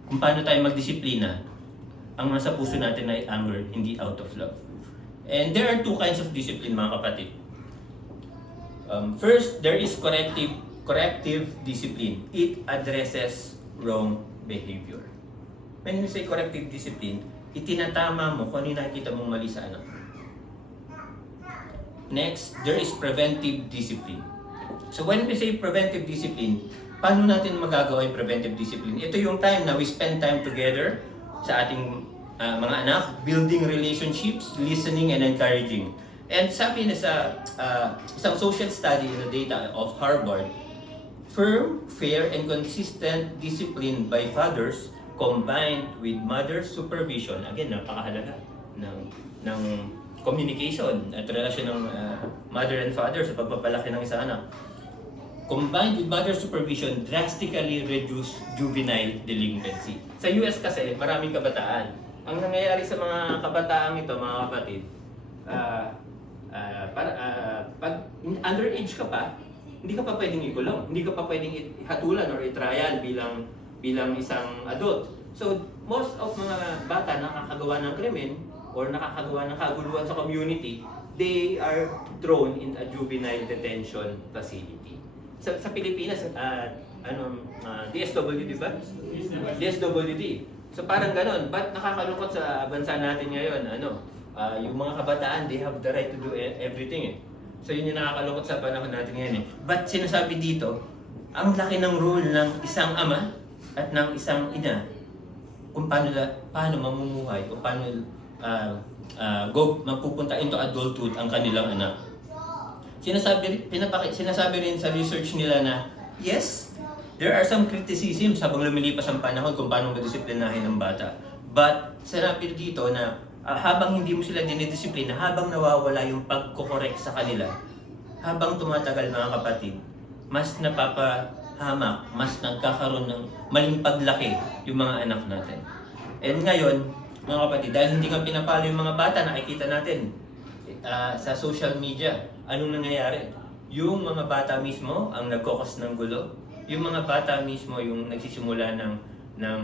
kung paano tayo magdisiplina, ang nasa puso natin ay anger, hindi out of love. And there are two kinds of discipline, mga kapatid. First, there is corrective discipline. It addresses wrong behavior. When we say corrective discipline, itinatama mo kung ano yung nakikita mong mali sa anak. Next, there is preventive discipline. So when we say preventive discipline, paano natin magagawa yung preventive discipline? Ito yung time na we spend time together sa ating mga anak, building relationships, listening, and encouraging. And sabi na sa isang social study in the data of Harvard, firm, fair, and consistent discipline by fathers combined with mother's supervision, again, napakahalaga ng communication at relasyon ng mother and father sa pagpapalaki ng isang anak. Combined with mother's supervision, drastically reduce juvenile delinquency. Sa US kasi, maraming kabataan. Ang nangyayari sa mga kabataang ito, mga kapatid, pag underage ka pa, hindi ka pa pwedeng ikulong, hindi ka pa pwedeng ihatulan or i-trial bilang isang adult. So, most of mga bata nakakagawa ng krimen or nakakagawa ng kaguluhan sa community, they are thrown in a juvenile detention facility. Sa Pilipinas, DSWD ba? DSWD. So parang ganon. But nakakalungkot sa bansa natin ngayon, yung mga kabataan, they have the right to do everything. So yun yung nakakalungkot sa panahon natin ngayon. But sinasabi dito, ang laki ng role ng isang ama at ng isang ina kung paano mamumuhay o paano mapupunta into adulthood ang kanilang anak. Sinasabi rin sa research nila na yes, there are some criticisms habang lumilipas ang panahon kung paano madisiplinahin ng bata. But sinabi dito na habang hindi mo sila dinidisiplina, habang nawawala yung pagkokorek sa kanila, habang tumatagal mga kapatid, mas napapahamak, mas nagkakaroon ng maling paglaki yung mga anak natin. And ngayon, mga kapatid, dahil hindi nga pinapalo yung mga bata, nakikita natin sa social media, anong nangyayari? Yung mga bata mismo ang nagkokos ng gulo. Yung mga bata mismo yung nagsisimula ng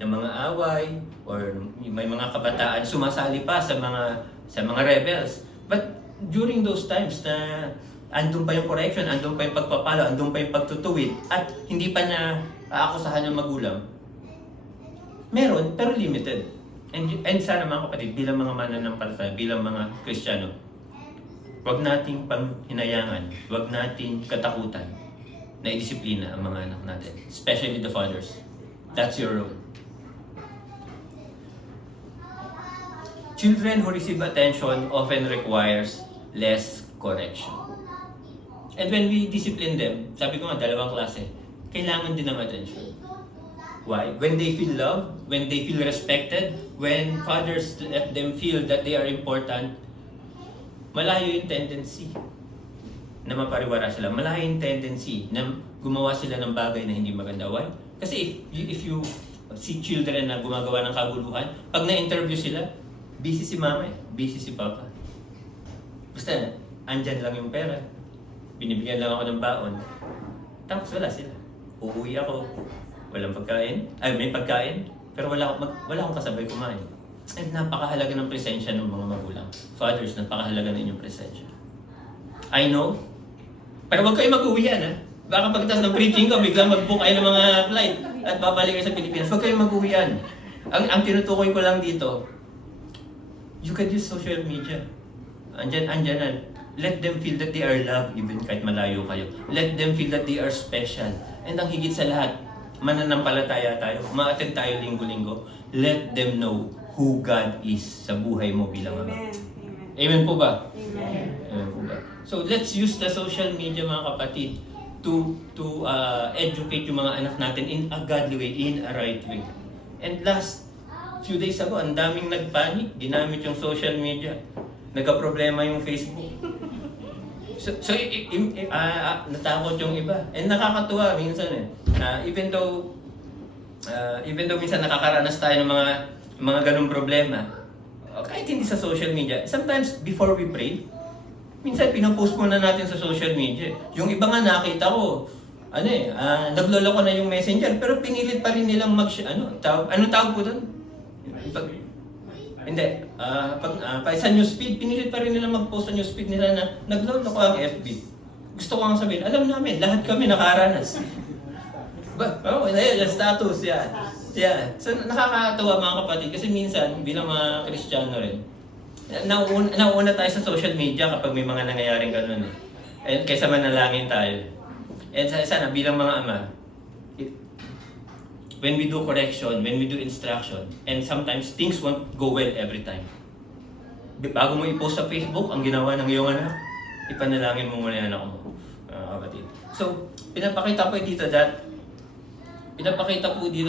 mga away or may mga kabataan sumasali pa sa mga rebels. But during those times na andun pa yung correction, andun pa yung pagpapalo, andun pa yung pagtutuwid at hindi pa na aakusahan ng magulang, meron pero limited. And sana mga kapatid, bilang mga mananampalataya, bilang mga Kristiyano, huwag nating panghinayangan, huwag nating katakutan na idisiplina ang mga anak natin, especially the fathers. That's your role. Children who receive attention often requires less correction. And when we discipline them, sabi ko nga, dalawang klase, kailangan din ng attention. Why? When they feel loved, when they feel respected, when fathers let them feel that they are important, malayo yung tendency na mapariwara sila. Malaking tendency na gumawa sila ng bagay na hindi maganda. Why? Kasi if you see children na gumagawa ng kaguluhan, pag na-interview sila, busy si mama, busy si papa. Basta, andyan lang yung pera. Binibigyan lang ako ng baon. Tapos wala sila. Uuwi ako, walang pagkain. Ay, may pagkain, pero wala akong kasabay kumain. And napakahalaga ng presensya ng mga magulang. Fathers, napakahalaga ng inyong presensya. I know, pero huwag kayo mag-uwian, ha? Baka pagkatapos ng preaching ko, biglang mag-book kayo ng mga flight at babalik kayo sa Pilipinas. Huwag kayo mag-uwian. Ang tinutukoy ko lang dito, you can use social media. Andyan na. Let them feel that they are loved even kahit malayo kayo. Let them feel that they are special. And ang higit sa lahat, mananampalataya tayo, ma-attend tayo linggo-linggo. Let them know who God is sa buhay mo bilang ama. Amen. Amen po ba? Amen. Amen po ba? So let's use the social media, mga kapatid, to educate yung mga anak natin in a godly way, in a right way. And last few days ago, ang daming nagpanik, ginamit yung social media. Nagka-problema yung Facebook. So natakot yung iba. And nakakatuwa minsan even though minsan nakakaranas tayo ng mga ganung problema, kahit hindi sa social media, sometimes before we pray, minsan pinapost muna natin sa social media. Yung iba nga nakita ko, nagloloko na yung messenger, pero pinilit pa rin nilang anong tawag po doon? Pag sa newsfeed, pinilit pa rin nila mag-post sa newsfeed nila na nagloloko ang FB. Gusto ko nga sabihin, alam namin, lahat kami nakaranas. Yung status, yan. Yeah. So nakakatawa mga kapatid, kasi minsan, bilang mga Kristiyano rin, nauuna tayo sa social media kapag may mga nangyayaring ganun. And kaysa manalangin tayo. And sana bilang mga ama, when we do correction, when we do instruction, and sometimes things won't go well every time. Bago mo i-post sa Facebook, ang ginawa ng iyong anak, ipanalangin mo muna yung anak mo, kapatid. So, pinapakita po dito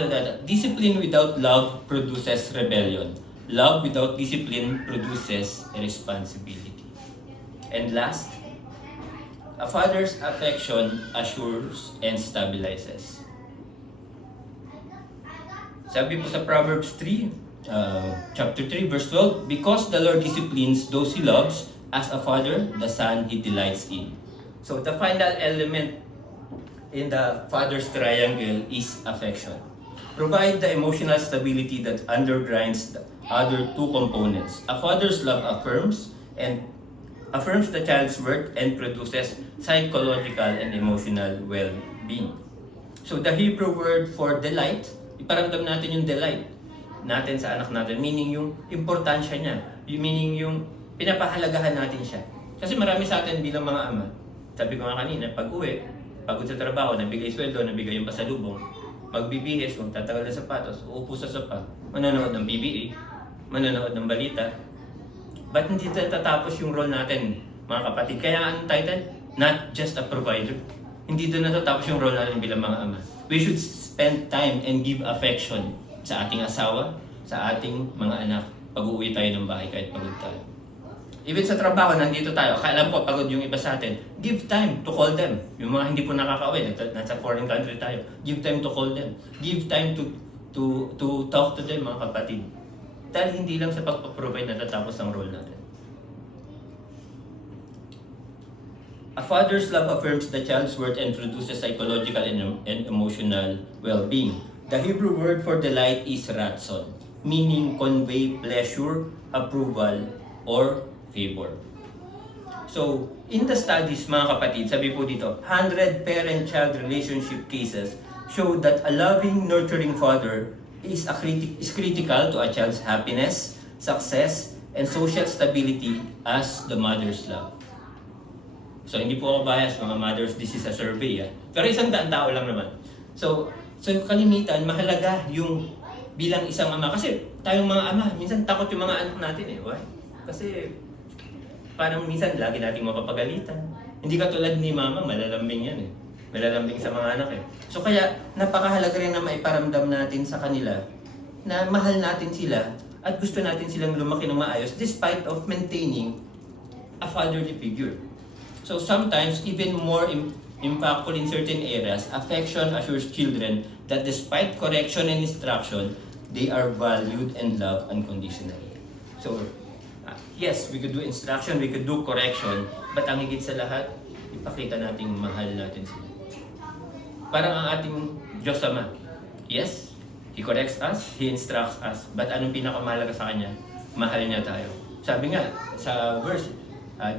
that discipline without love produces rebellion. Love without discipline produces responsibility. And last, a father's affection assures and stabilizes. Sabi po sa Proverbs 3, chapter 3, verse 12, because the Lord disciplines those He loves, as a father, the son He delights in. So the final element in the father's triangle is affection. Provide the emotional stability that undergrinds the other two components. A father's love affirms the child's worth and produces psychological and emotional well-being. So the Hebrew word for delight, iparamdam natin yung delight natin sa anak natin, meaning yung importansya niya, meaning yung pinapahalagahan natin siya. Kasi marami sa atin bilang mga ama, sabi ko nga kanina, pag uwi, pagod sa trabaho, nabigay sweldo, nabigay yung pasalubong, magbibihis, magtatagal ng sapatos, uupo sa sopa, manonood ng PBA, manonood ng balita. Ba't hindi tatapos yung role natin, mga kapatid? Kaya anong title? Not just a provider. Hindi doon natatapos yung role natin bilang mga ama. We should spend time and give affection sa ating asawa, sa ating mga anak. Pag-uwi tayo ng bahay kahit pagod tayo. Even sa trabaho, nandito tayo. Alam ko, pagod yung iba sa atin. Give time to call them. Yung mga hindi po nakaka-uwi, nasa foreign country tayo. Give time to call them. Give time to talk to them, mga kapatid. Dahil hindi lang sa pagpaprovide natatapos ang role natin. A father's love affirms the child's worth and produces psychological and emotional well-being. The Hebrew word for delight is ratson, meaning convey pleasure, approval, or favor. So, in the studies, mga kapatid, sabi po dito, 100 parent-child relationship cases show that a loving, nurturing father is critical to a child's happiness, success, and social stability as the mother's love. So, hindi po ako bias, mga mothers, this is a survey. Pero 100 tao lang naman. So kalimitan, mahalaga yung bilang isang ama. Kasi tayong mga ama, minsan takot yung mga anak natin Why? Kasi parang minsan lagi nating mapapagalitan. Hindi katulad ni mama, malalambing yan Malalambing sa mga anak So kaya napakahalaga rin na maiparamdam natin sa kanila na mahal natin sila at gusto natin silang lumaki ng maayos despite of maintaining a fatherly figure. So sometimes, even more impactful in certain areas, affection assures children that despite correction and instruction, they are valued and loved unconditionally. So, yes, we could do instruction, we could do correction, but ang higit sa lahat, ipakita nating mahal natin sila. Parang ang ating Diyos Ama. Yes, He corrects us, He instructs us, but anong pinakamahalaga sa Kanya? Mahal niya tayo. Sabi nga, sa verse,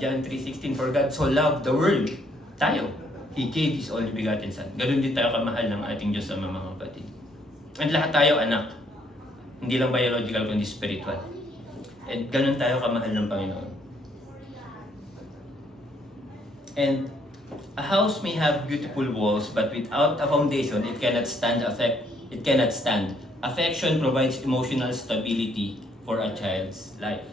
John 3:16, for God so loved the world, tayo, He gave His only begotten Son. Ganun din tayo kamahal ng ating Diyos Ama, mga kapatid. And lahat tayo anak. Hindi lang biological, kundi spiritual. And ganun tayo kamahal ng Panginoon. And a house may have beautiful walls, but without a foundation, it cannot stand. Affection provides emotional stability for a child's life.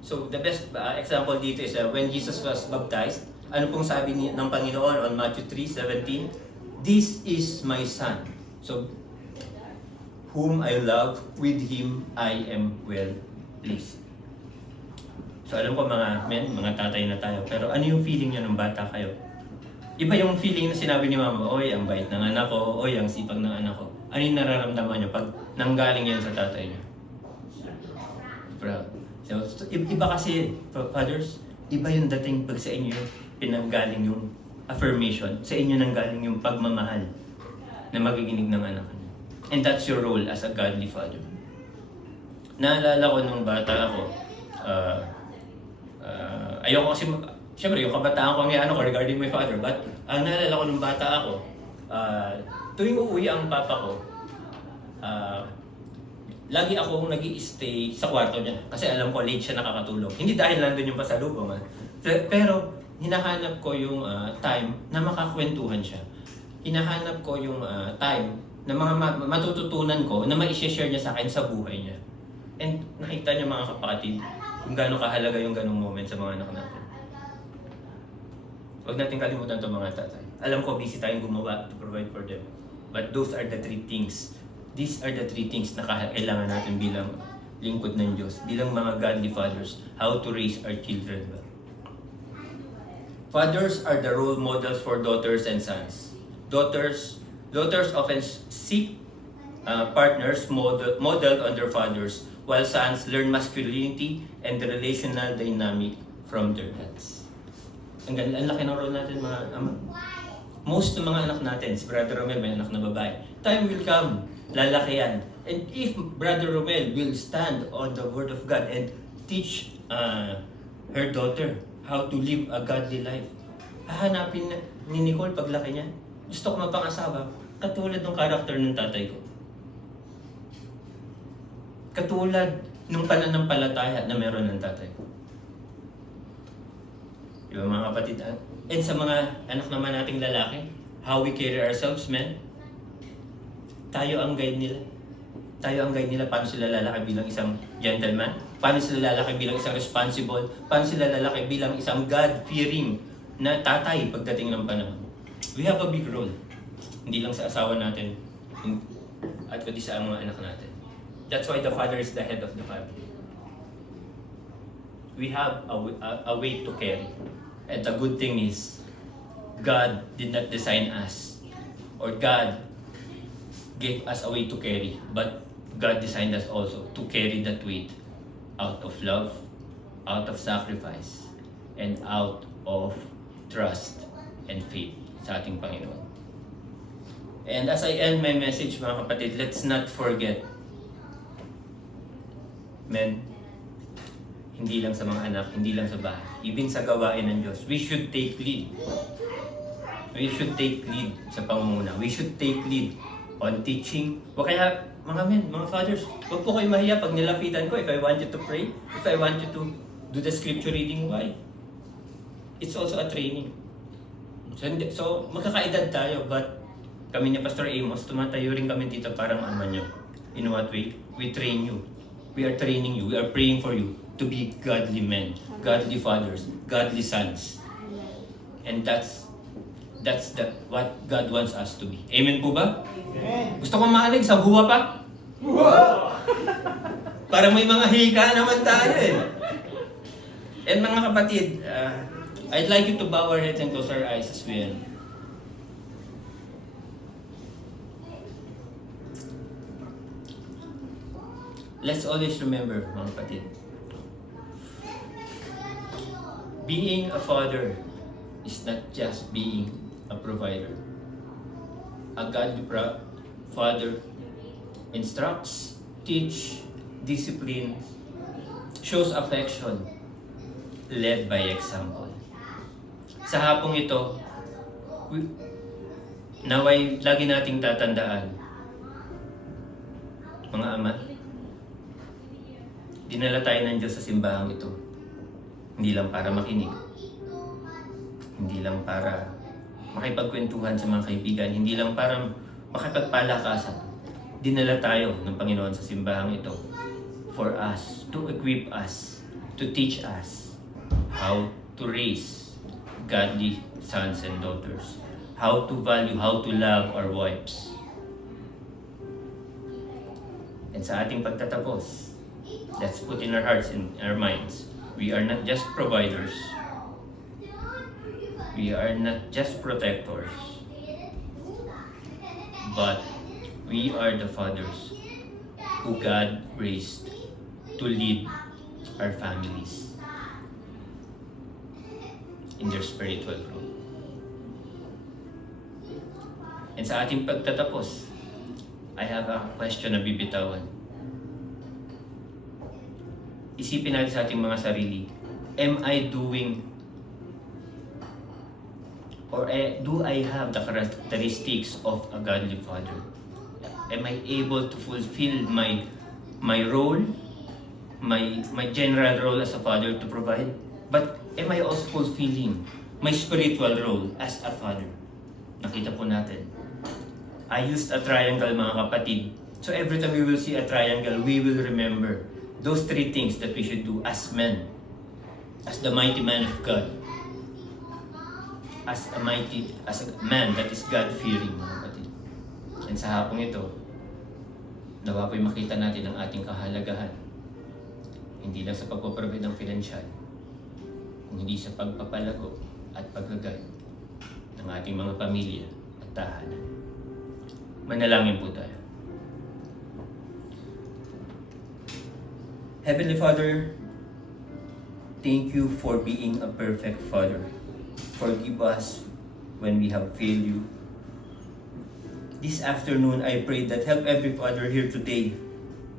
So the best example dito is when Jesus was baptized, ano pong sabi ng Panginoon on Matthew 3:17? This is my son. So, whom I love, with him I am well pleased. So alam ko mga men, mga tatay na tayo, pero ano yung feeling nyo nung bata kayo? Iba yung feeling na sinabi ni mama, oy, ang bait ng anak ko, oy, ang sipag ng anak ko. Ano yung nararamdaman nyo pag nanggaling yan sa tatay nyo? Proud. So, iba kasi, fathers, iba yung dating pag sa inyo pinanggaling yung affirmation, sa inyo nanggaling yung pagmamahal na magiginig ng anak nyo. And that's your role as a godly father. Naalala ko nung bata ako, ayoko kasi, siyempre yung kabataan ko ang ano ko regarding my father, but ang naalala ko nung bata ako, tuwing uuwi ang papa ko, lagi akong nag-i-stay sa kwarto niya kasi alam ko late siya nakakatulog. Hindi dahil nandun yung pasalubong, pero hinahanap ko yung time na makakwentuhan siya. Hinahanap ko yung time na mga matututunan ko na ma-share niya sa akin sa buhay niya. And nakita niya mga kapatid, kung gaano kahalaga yung ganong moment sa mga anak natin. Huwag natin kalimutan ito mga tatay. Alam ko busy tayong gumawa to provide for them. But those are the three things. These are the three things na kailangan natin bilang lingkod ng Diyos, bilang mga godly fathers, how to raise our children well. Fathers are the role models for daughters and sons. Daughters often seek partners modeled on their fathers, while sons learn masculinity and the relational dynamic from their dads. Ang laki ng role natin mga ama. Most ng mga anak natin, si Brother Romel may anak na babae. Time will come, lalaki yan. And if Brother Romel will stand on the Word of God and teach her daughter how to live a godly life, hahanapin ni Nicole paglaki niya. Gusto ko mapang-asawa, katulad ng karakter ng tatay ko. Katulad ng pananampalataya na meron ng tatay ko. Diba mga kapatid? And sa mga anak naman nating lalaki, how we carry ourselves, men, tayo ang guide nila. Tayo ang guide nila paano sila lalaki bilang isang gentleman, paano sila lalaki bilang isang responsible, paano sila lalaki bilang isang God-fearing na tatay pagdating ng panahon. We have a big role. Hindi lang sa asawa natin, at kundi sa mga anak natin. That's why the father is the head of the family. We have a way to carry. And the good thing is, God did not design us, or God gave us a way to carry, but God designed us also to carry that weight out of love, out of sacrifice, and out of trust and faith sa ating Panginoon. And as I end my message, mga kapatid, let's not forget, men, hindi lang sa mga anak, hindi lang sa bahay, even sa gawain ng Diyos, we should take lead. We should take lead sa pangunguna. We should take lead on teaching. O kaya, mga men, mga fathers, huwag po kayo mahiya pag nilapitan ko. If I want you to pray, if I want you to do the scripture reading, why? It's also a training. So magkakaedad tayo, but kami ni Pastor Amos, tumatayo rin kami dito parang ama niyo. In what way? We train you. We are training you. We are praying for you to be godly men, godly fathers, godly sons. And that's what God wants us to be. Amen po ba? Amen. Gusto ko maalig sa buwa pa? Buwa! Para may mga hika naman tayo eh. And mga kapatid, I'd like you to bow our heads and close our eyes as we end. Let's always remember, mga kapatid, being a father is not just being a provider. A godly father instructs, teach, discipline, shows affection, led by example. Sa hapong ito, naway lagi nating tatandaan, mga ama, dinala tayo ng Diyos sa simbahang ito. Hindi lang para makinig. Hindi lang para makipagkwentuhan sa mga kaibigan. Hindi lang para makipagpalakasan. Dinala tayo ng Panginoon sa simbahang ito for us, to equip us, to teach us how to raise godly sons and daughters. How to value, how to love our wives. And sa ating pagtatapos, let's put in our hearts and our minds, we are not just providers. We are not just protectors. But we are the fathers who God raised to lead our families in their spiritual growth. And sa ating pagtatapos, I have a question na bibitawan. Isipin natin sa ating mga sarili, am I doing or do I have the characteristics of a godly father? Am I able to fulfill my role, my general role as a father to provide? But am I also fulfilling my spiritual role as a father? Nakita po natin. I used a triangle, mga kapatid. So every time we will see a triangle, we will remember those three things that we should do as men, as the mighty man of God, as a man that is God-fearing, mga kapatid. And sa hapong ito, nawa po'y makita natin ang ating kahalagahan. Hindi lang sa pagpaprovide ng pinansyal, hindi sa pagpapalago at paggagay ng ating mga pamilya at tahanan. Manalangin po tayo. Heavenly Father, thank you for being a perfect Father. Forgive us when we have failed you. This afternoon, I pray that help every father here today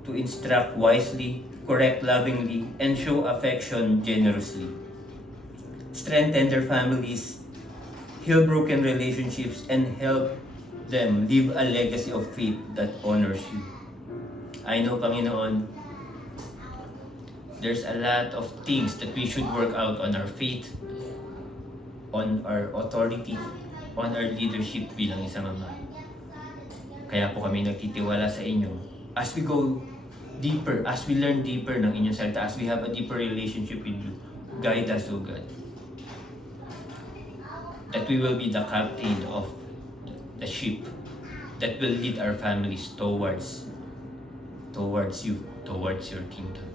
to instruct wisely, correct lovingly, and show affection generously. Strengthen their families, heal broken relationships, and help them leave a legacy of faith that honors you. I know, Panginoon, there's a lot of things that we should work out on our faith, on our authority, on our leadership bilang isang ama. Kaya po kami nagtitiwala sa inyo as we go deeper, as we learn deeper ng inyong salita, as we have a deeper relationship with you. Guide us, O God. That we will be the captain of the ship that will lead our families towards you, towards your kingdom.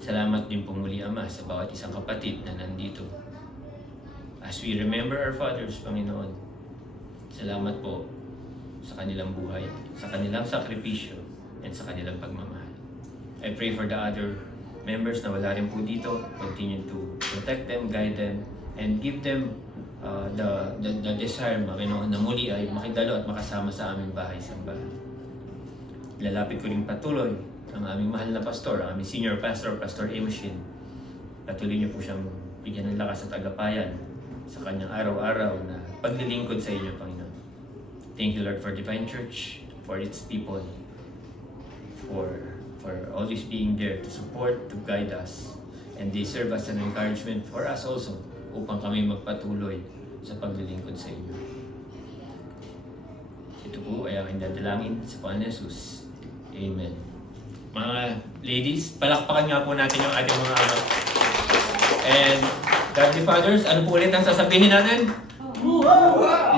Salamat din po muli, Ama, sa bawat isang kapatid na nandito. As we remember our fathers, Panginoon, salamat po sa kanilang buhay, sa kanilang sakripisyo, and sa kanilang pagmamahal. I pray for the other members na wala rin po dito. Continue to protect them, guide them, and give them the desire, Panginoon, na muli ay makidalo at makasama sa aming bahay-sambahan. Lalapit ko rin patuloy ang aming mahal na pastor, ang aming senior pastor, Pastor Emoshin. Patuloy niyo po siyang bigyan ng lakas at agapayan sa kanyang araw-araw na paglilingkod sa inyo, Panginoon. Thank you, Lord, for Divine Church, for its people, for always being there to support, to guide us, and they serve as an encouragement for us also upang kami magpatuloy sa paglilingkod sa inyo. Ito po ay aking dadalangin sa Panginoon Jesus. Amen. Mga ladies, palakpakan nga po natin yung ating mga anak. And Godly Fathers, ano po ulit ang sasabihin natin?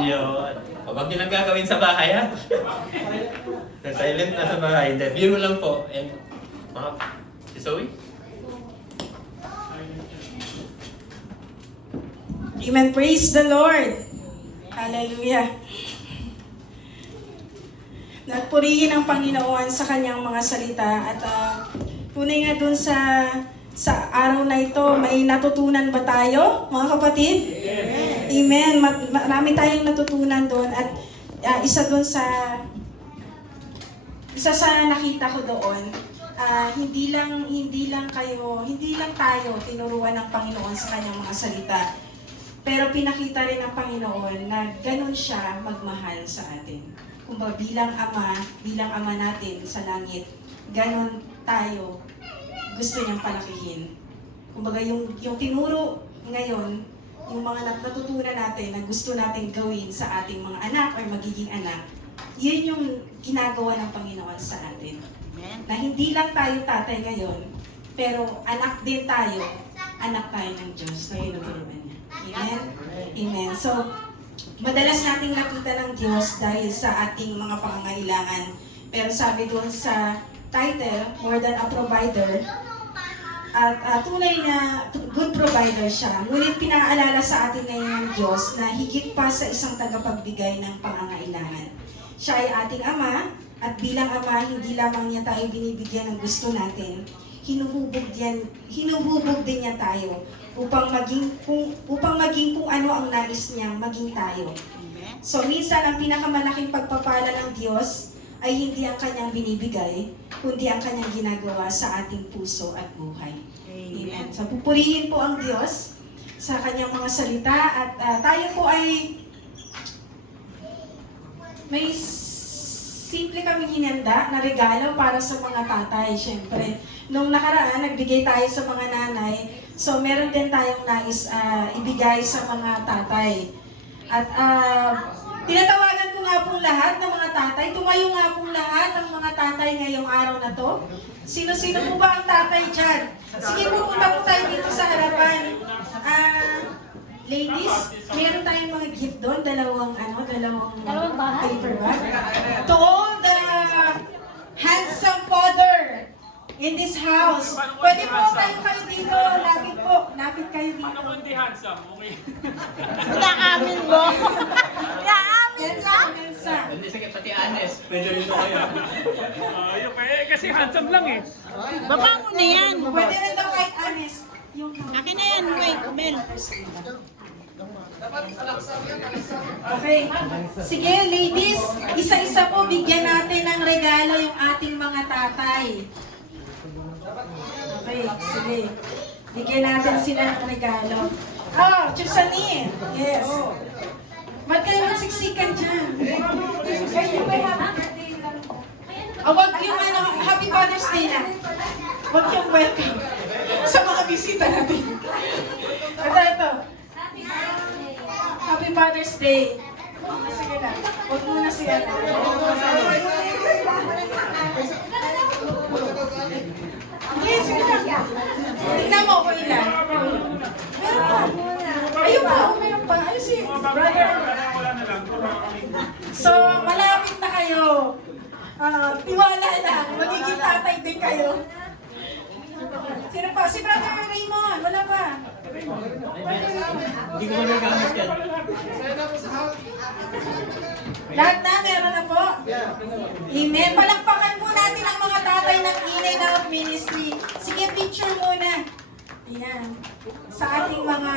Yun. Huwag nilang gagawin sa bahay, ha? Silent na sa bahay. Hindi, biro lang po. And mga, si Zoe? Amen. Praise the Lord. Hallelujah. Nagpurihin ang Panginoon sa kanyang mga salita at tunay nga dun sa araw na ito, may natutunan ba tayo, mga kapatid? Amen. Marami tayong natutunan doon at isa sa nakita ko doon, hindi lang tayo tinuruan ng Panginoon sa kanyang mga salita. Pero pinakita rin ng Panginoon na ganun siya magmahal sa atin. Kumbaga bilang ama natin sa langit, ganun tayo gusto niyang palakihin. Kumbaga yung tinuro ngayon, yung mga natutunan natin na gusto natin gawin sa ating mga anak or magiging anak, yun yung ginagawa ng Panginoon sa atin. Na hindi lang tayo tatay ngayon, pero anak din tayo, anak tayo ng Diyos na tinuturuan niya. Amen? Amen. So, madalas nating nakita ng Diyos dahil sa ating mga pangangailangan. Pero sabi doon sa title, More Than a Provider, at tunay na good provider siya. Ngunit pinaalala sa atin ngayon ng Diyos na higit pa sa isang tagapagbigay ng pangangailangan. Siya ay ating Ama, at bilang Ama, hindi lamang niya tayo binibigyan ng gusto natin. Hinuhubog din niya tayo upang maging kung ano ang nais niyang maging tayo. So minsan ang pinakamalaking pagpapala ng Diyos ay hindi ang kanyang binibigay, kundi ang kanyang ginagawa sa ating puso at buhay. Amen. So pupurihin po ang Diyos sa kanyang mga salita at tayo po ay may simple kaming hinanda na regalo para sa mga tatay, syempre. Nung nakaraan, nagbigay tayo sa mga nanay, so meron din tayong nais ibigay sa mga tatay. At tinatawagan ko nga pong lahat ng mga tatay, tumayo nga pong lahat ng mga tatay ngayong araw na to. Sino-sino po ba ang tatay dyan? Sige po, punta po tayo dito sa harapan. Ladies, meron tayong mga gift doon, dalawang paper bag. To all the handsome father in this house. Pwede po kayo dito, lapit kayo dito. Ano kung di handsome? Okay. Inaamin mo. Inaamin mo. Hindi sige pati honest. Pwede rin mo kayo. Ayun, kasi handsome lang eh. Baba mo na yan. Pwede rin daw kahit honest. Akin na yan. Wait, Mel. Okay. Sige, ladies, isa-isa po bigyan natin ng regalo yung ating mga tatay. Okay, sige. Bigyan natin sila ng regalo. Oh, Chusani. Yes. Ba't kayo magsiksikan dyan? Wag yung Happy Father's Day na. Wag yung welcome sa mga bisita natin. Ito. Happy Father's Day. Sige na. Huwag muna siya. Okay, sige na. Tingnan mo ko ilan. Meron pa. Ayun pa. Meron pa. Ayun si brother. So, malapit na kayo. Tiwala lang. Magiging tatay din kayo. Sino pa? Si brother Raymond. Wala pa. Hindi ko nagamit yan. Lahat na, meron na po. Amen. Palakpakan po natin ang mga tatay ng Inay na Ministry. Sige, picture muna. Ayan. Sa ating mga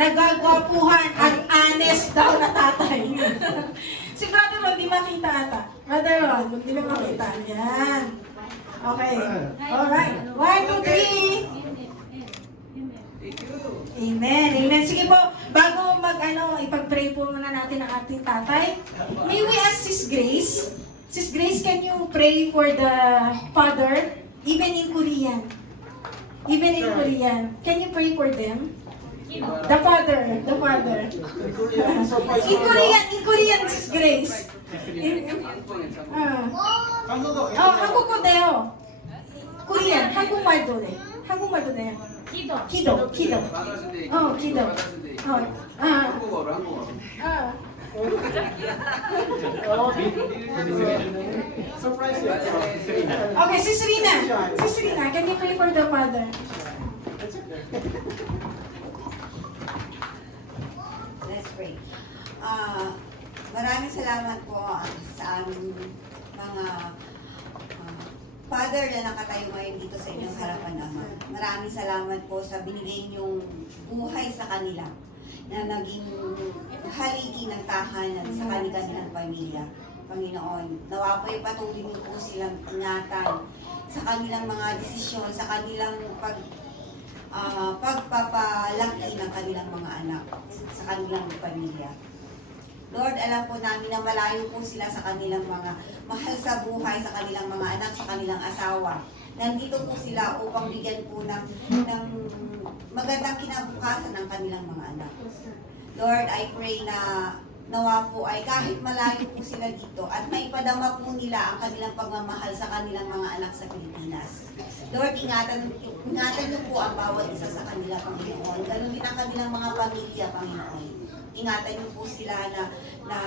nagagwapuhan at honest daw na tatay. Si Brother Ron, di makita ata. Brother Ron, di ba makita? Ayan. Okay. Alright. 1, 2, 3. Amen. Amen. Sige po, bago ipag-pray po muna natin ang ating tatay, may we ask Sis Grace? Sis Grace, can you pray for the father, even in Korean? Even in Korean. Can you pray for them? The father. In Korean, Sis Grace. 한국어 돼요. Korean. 한국말도 돼. 한국말도 돼요. 기도. 기도. Okay, Sis Rina, can you pray for the father? Maraming salamat po sa aming mga father na nakatayo ngayon dito sa inyong harapan, Ama. Maraming salamat po sa binigay niyong buhay sa kanila na naging haligi ng tahanan sa kanilang pamilya. Panginoon, nawa po patuloy niyo po silang ingatan sa kanilang mga desisyon, sa kanilang pagpapalaki ng kanilang mga anak, sa kanilang pamilya. Lord, alam po namin na malayo po sila sa kanilang mga mahal sa buhay, sa kanilang mga anak, sa kanilang asawa. Nandito po sila upang bigyan po ng magandang kinabukasan ng kanilang mga anak. Lord, I pray na nawa po ay kahit malayo po sila dito at maipadama po nila ang kanilang pagmamahal sa kanilang mga anak sa Pilipinas. Lord, ingatan niyo po ang bawat isa sa kanila, Panginoon. Ganun din ang kanilang mga pamilya, Panginoon. Ingatan niyo po sila na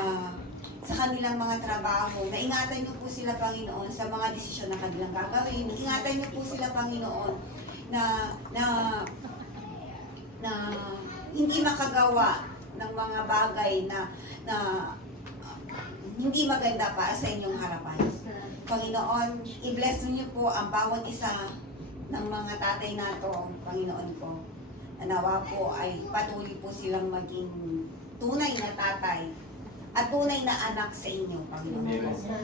sa kanilang mga trabaho, na ingatan niyo po sila, Panginoon, sa mga desisyon na kanilang gagawin. Ingatan niyo po sila, Panginoon, na hindi makagawa ng mga bagay na hindi maganda para sa inyong harapan. Panginoon, i-bless niyo po ang bawat isa ng mga tatay nato, Panginoon ko. Nawa po ay patuloy po silang maging tunay na tatay at tunay na anak sa inyo, Panginoon ko.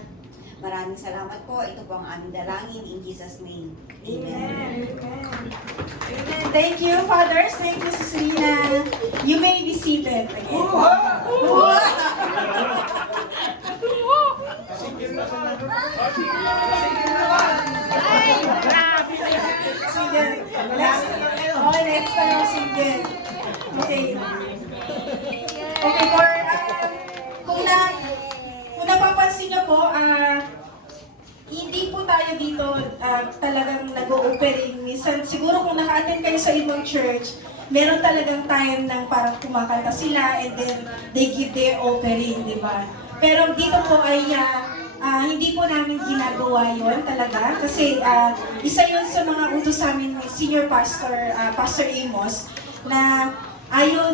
Maraming salamat po. Ito po ang aming dalangin in Jesus' name. Amen. Amen. Thank you, fathers. Thank you, Cecilina. You may be seated. Ay, grabe. Single. Oh, next na yung single. Okay. Okay, kung napapansin niyo po, hindi po tayo dito talagang nag-o-offering. Minsan, siguro kung naka-attend kayo sa ibang church, meron talagang time ng parang kumakanta sila and then they give their offering, di ba? Pero dito po ay hindi po namin ginagawa yon talaga kasi isa yun sa mga utos sa amin ni Senior Pastor, Pastor Amos, na ayaw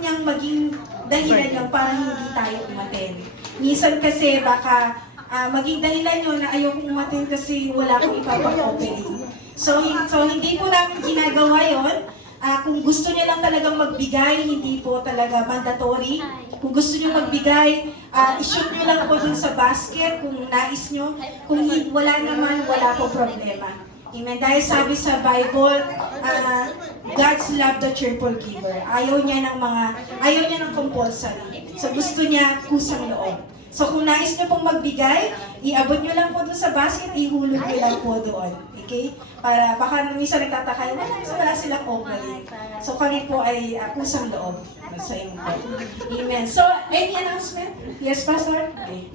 niyang maging dahilan yun para hindi tayo umaten. Minsan kasi baka maging dahilan yun na ayaw kong umaten kasi wala akong ipapag-opening. So hindi po namin ginagawa yon. Kung gusto niyo lang talagang magbigay, hindi po talaga mandatory. Kung gusto niyo magbigay, i-shoot niyo lang po dun sa basket kung nais niyo. Kung wala naman, wala po problema. Amen. Dahil sabi sa Bible, God's love the cheerful giver. Ayaw niya ng compulsory. So gusto niya kusang loob. So kung nais niyo pong magbigay, iabot niyo lang po doon sa basket, ihulog niyo lang po doon. Okay? Para baka minsan nagtataka, wala silang offering. So kami po ay kusang loob sa inyo. Amen. So, any announcement? Yes, Pastor? Okay.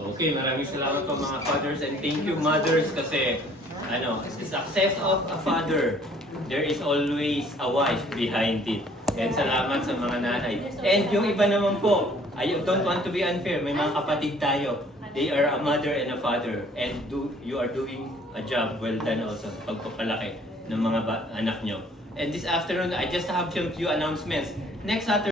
Okay, maraming salamat po mga fathers and thank you mothers kasi the success of a father, there is always a wife behind it. And salamat sa mga nanay. And yung iba naman po, I don't want to be unfair, may mga kapatid tayo. They are a mother and a father and you are doing a job well done also sa pagpapalaki ng mga anak nyo. And this afternoon, I just have some few announcements. Next Saturday,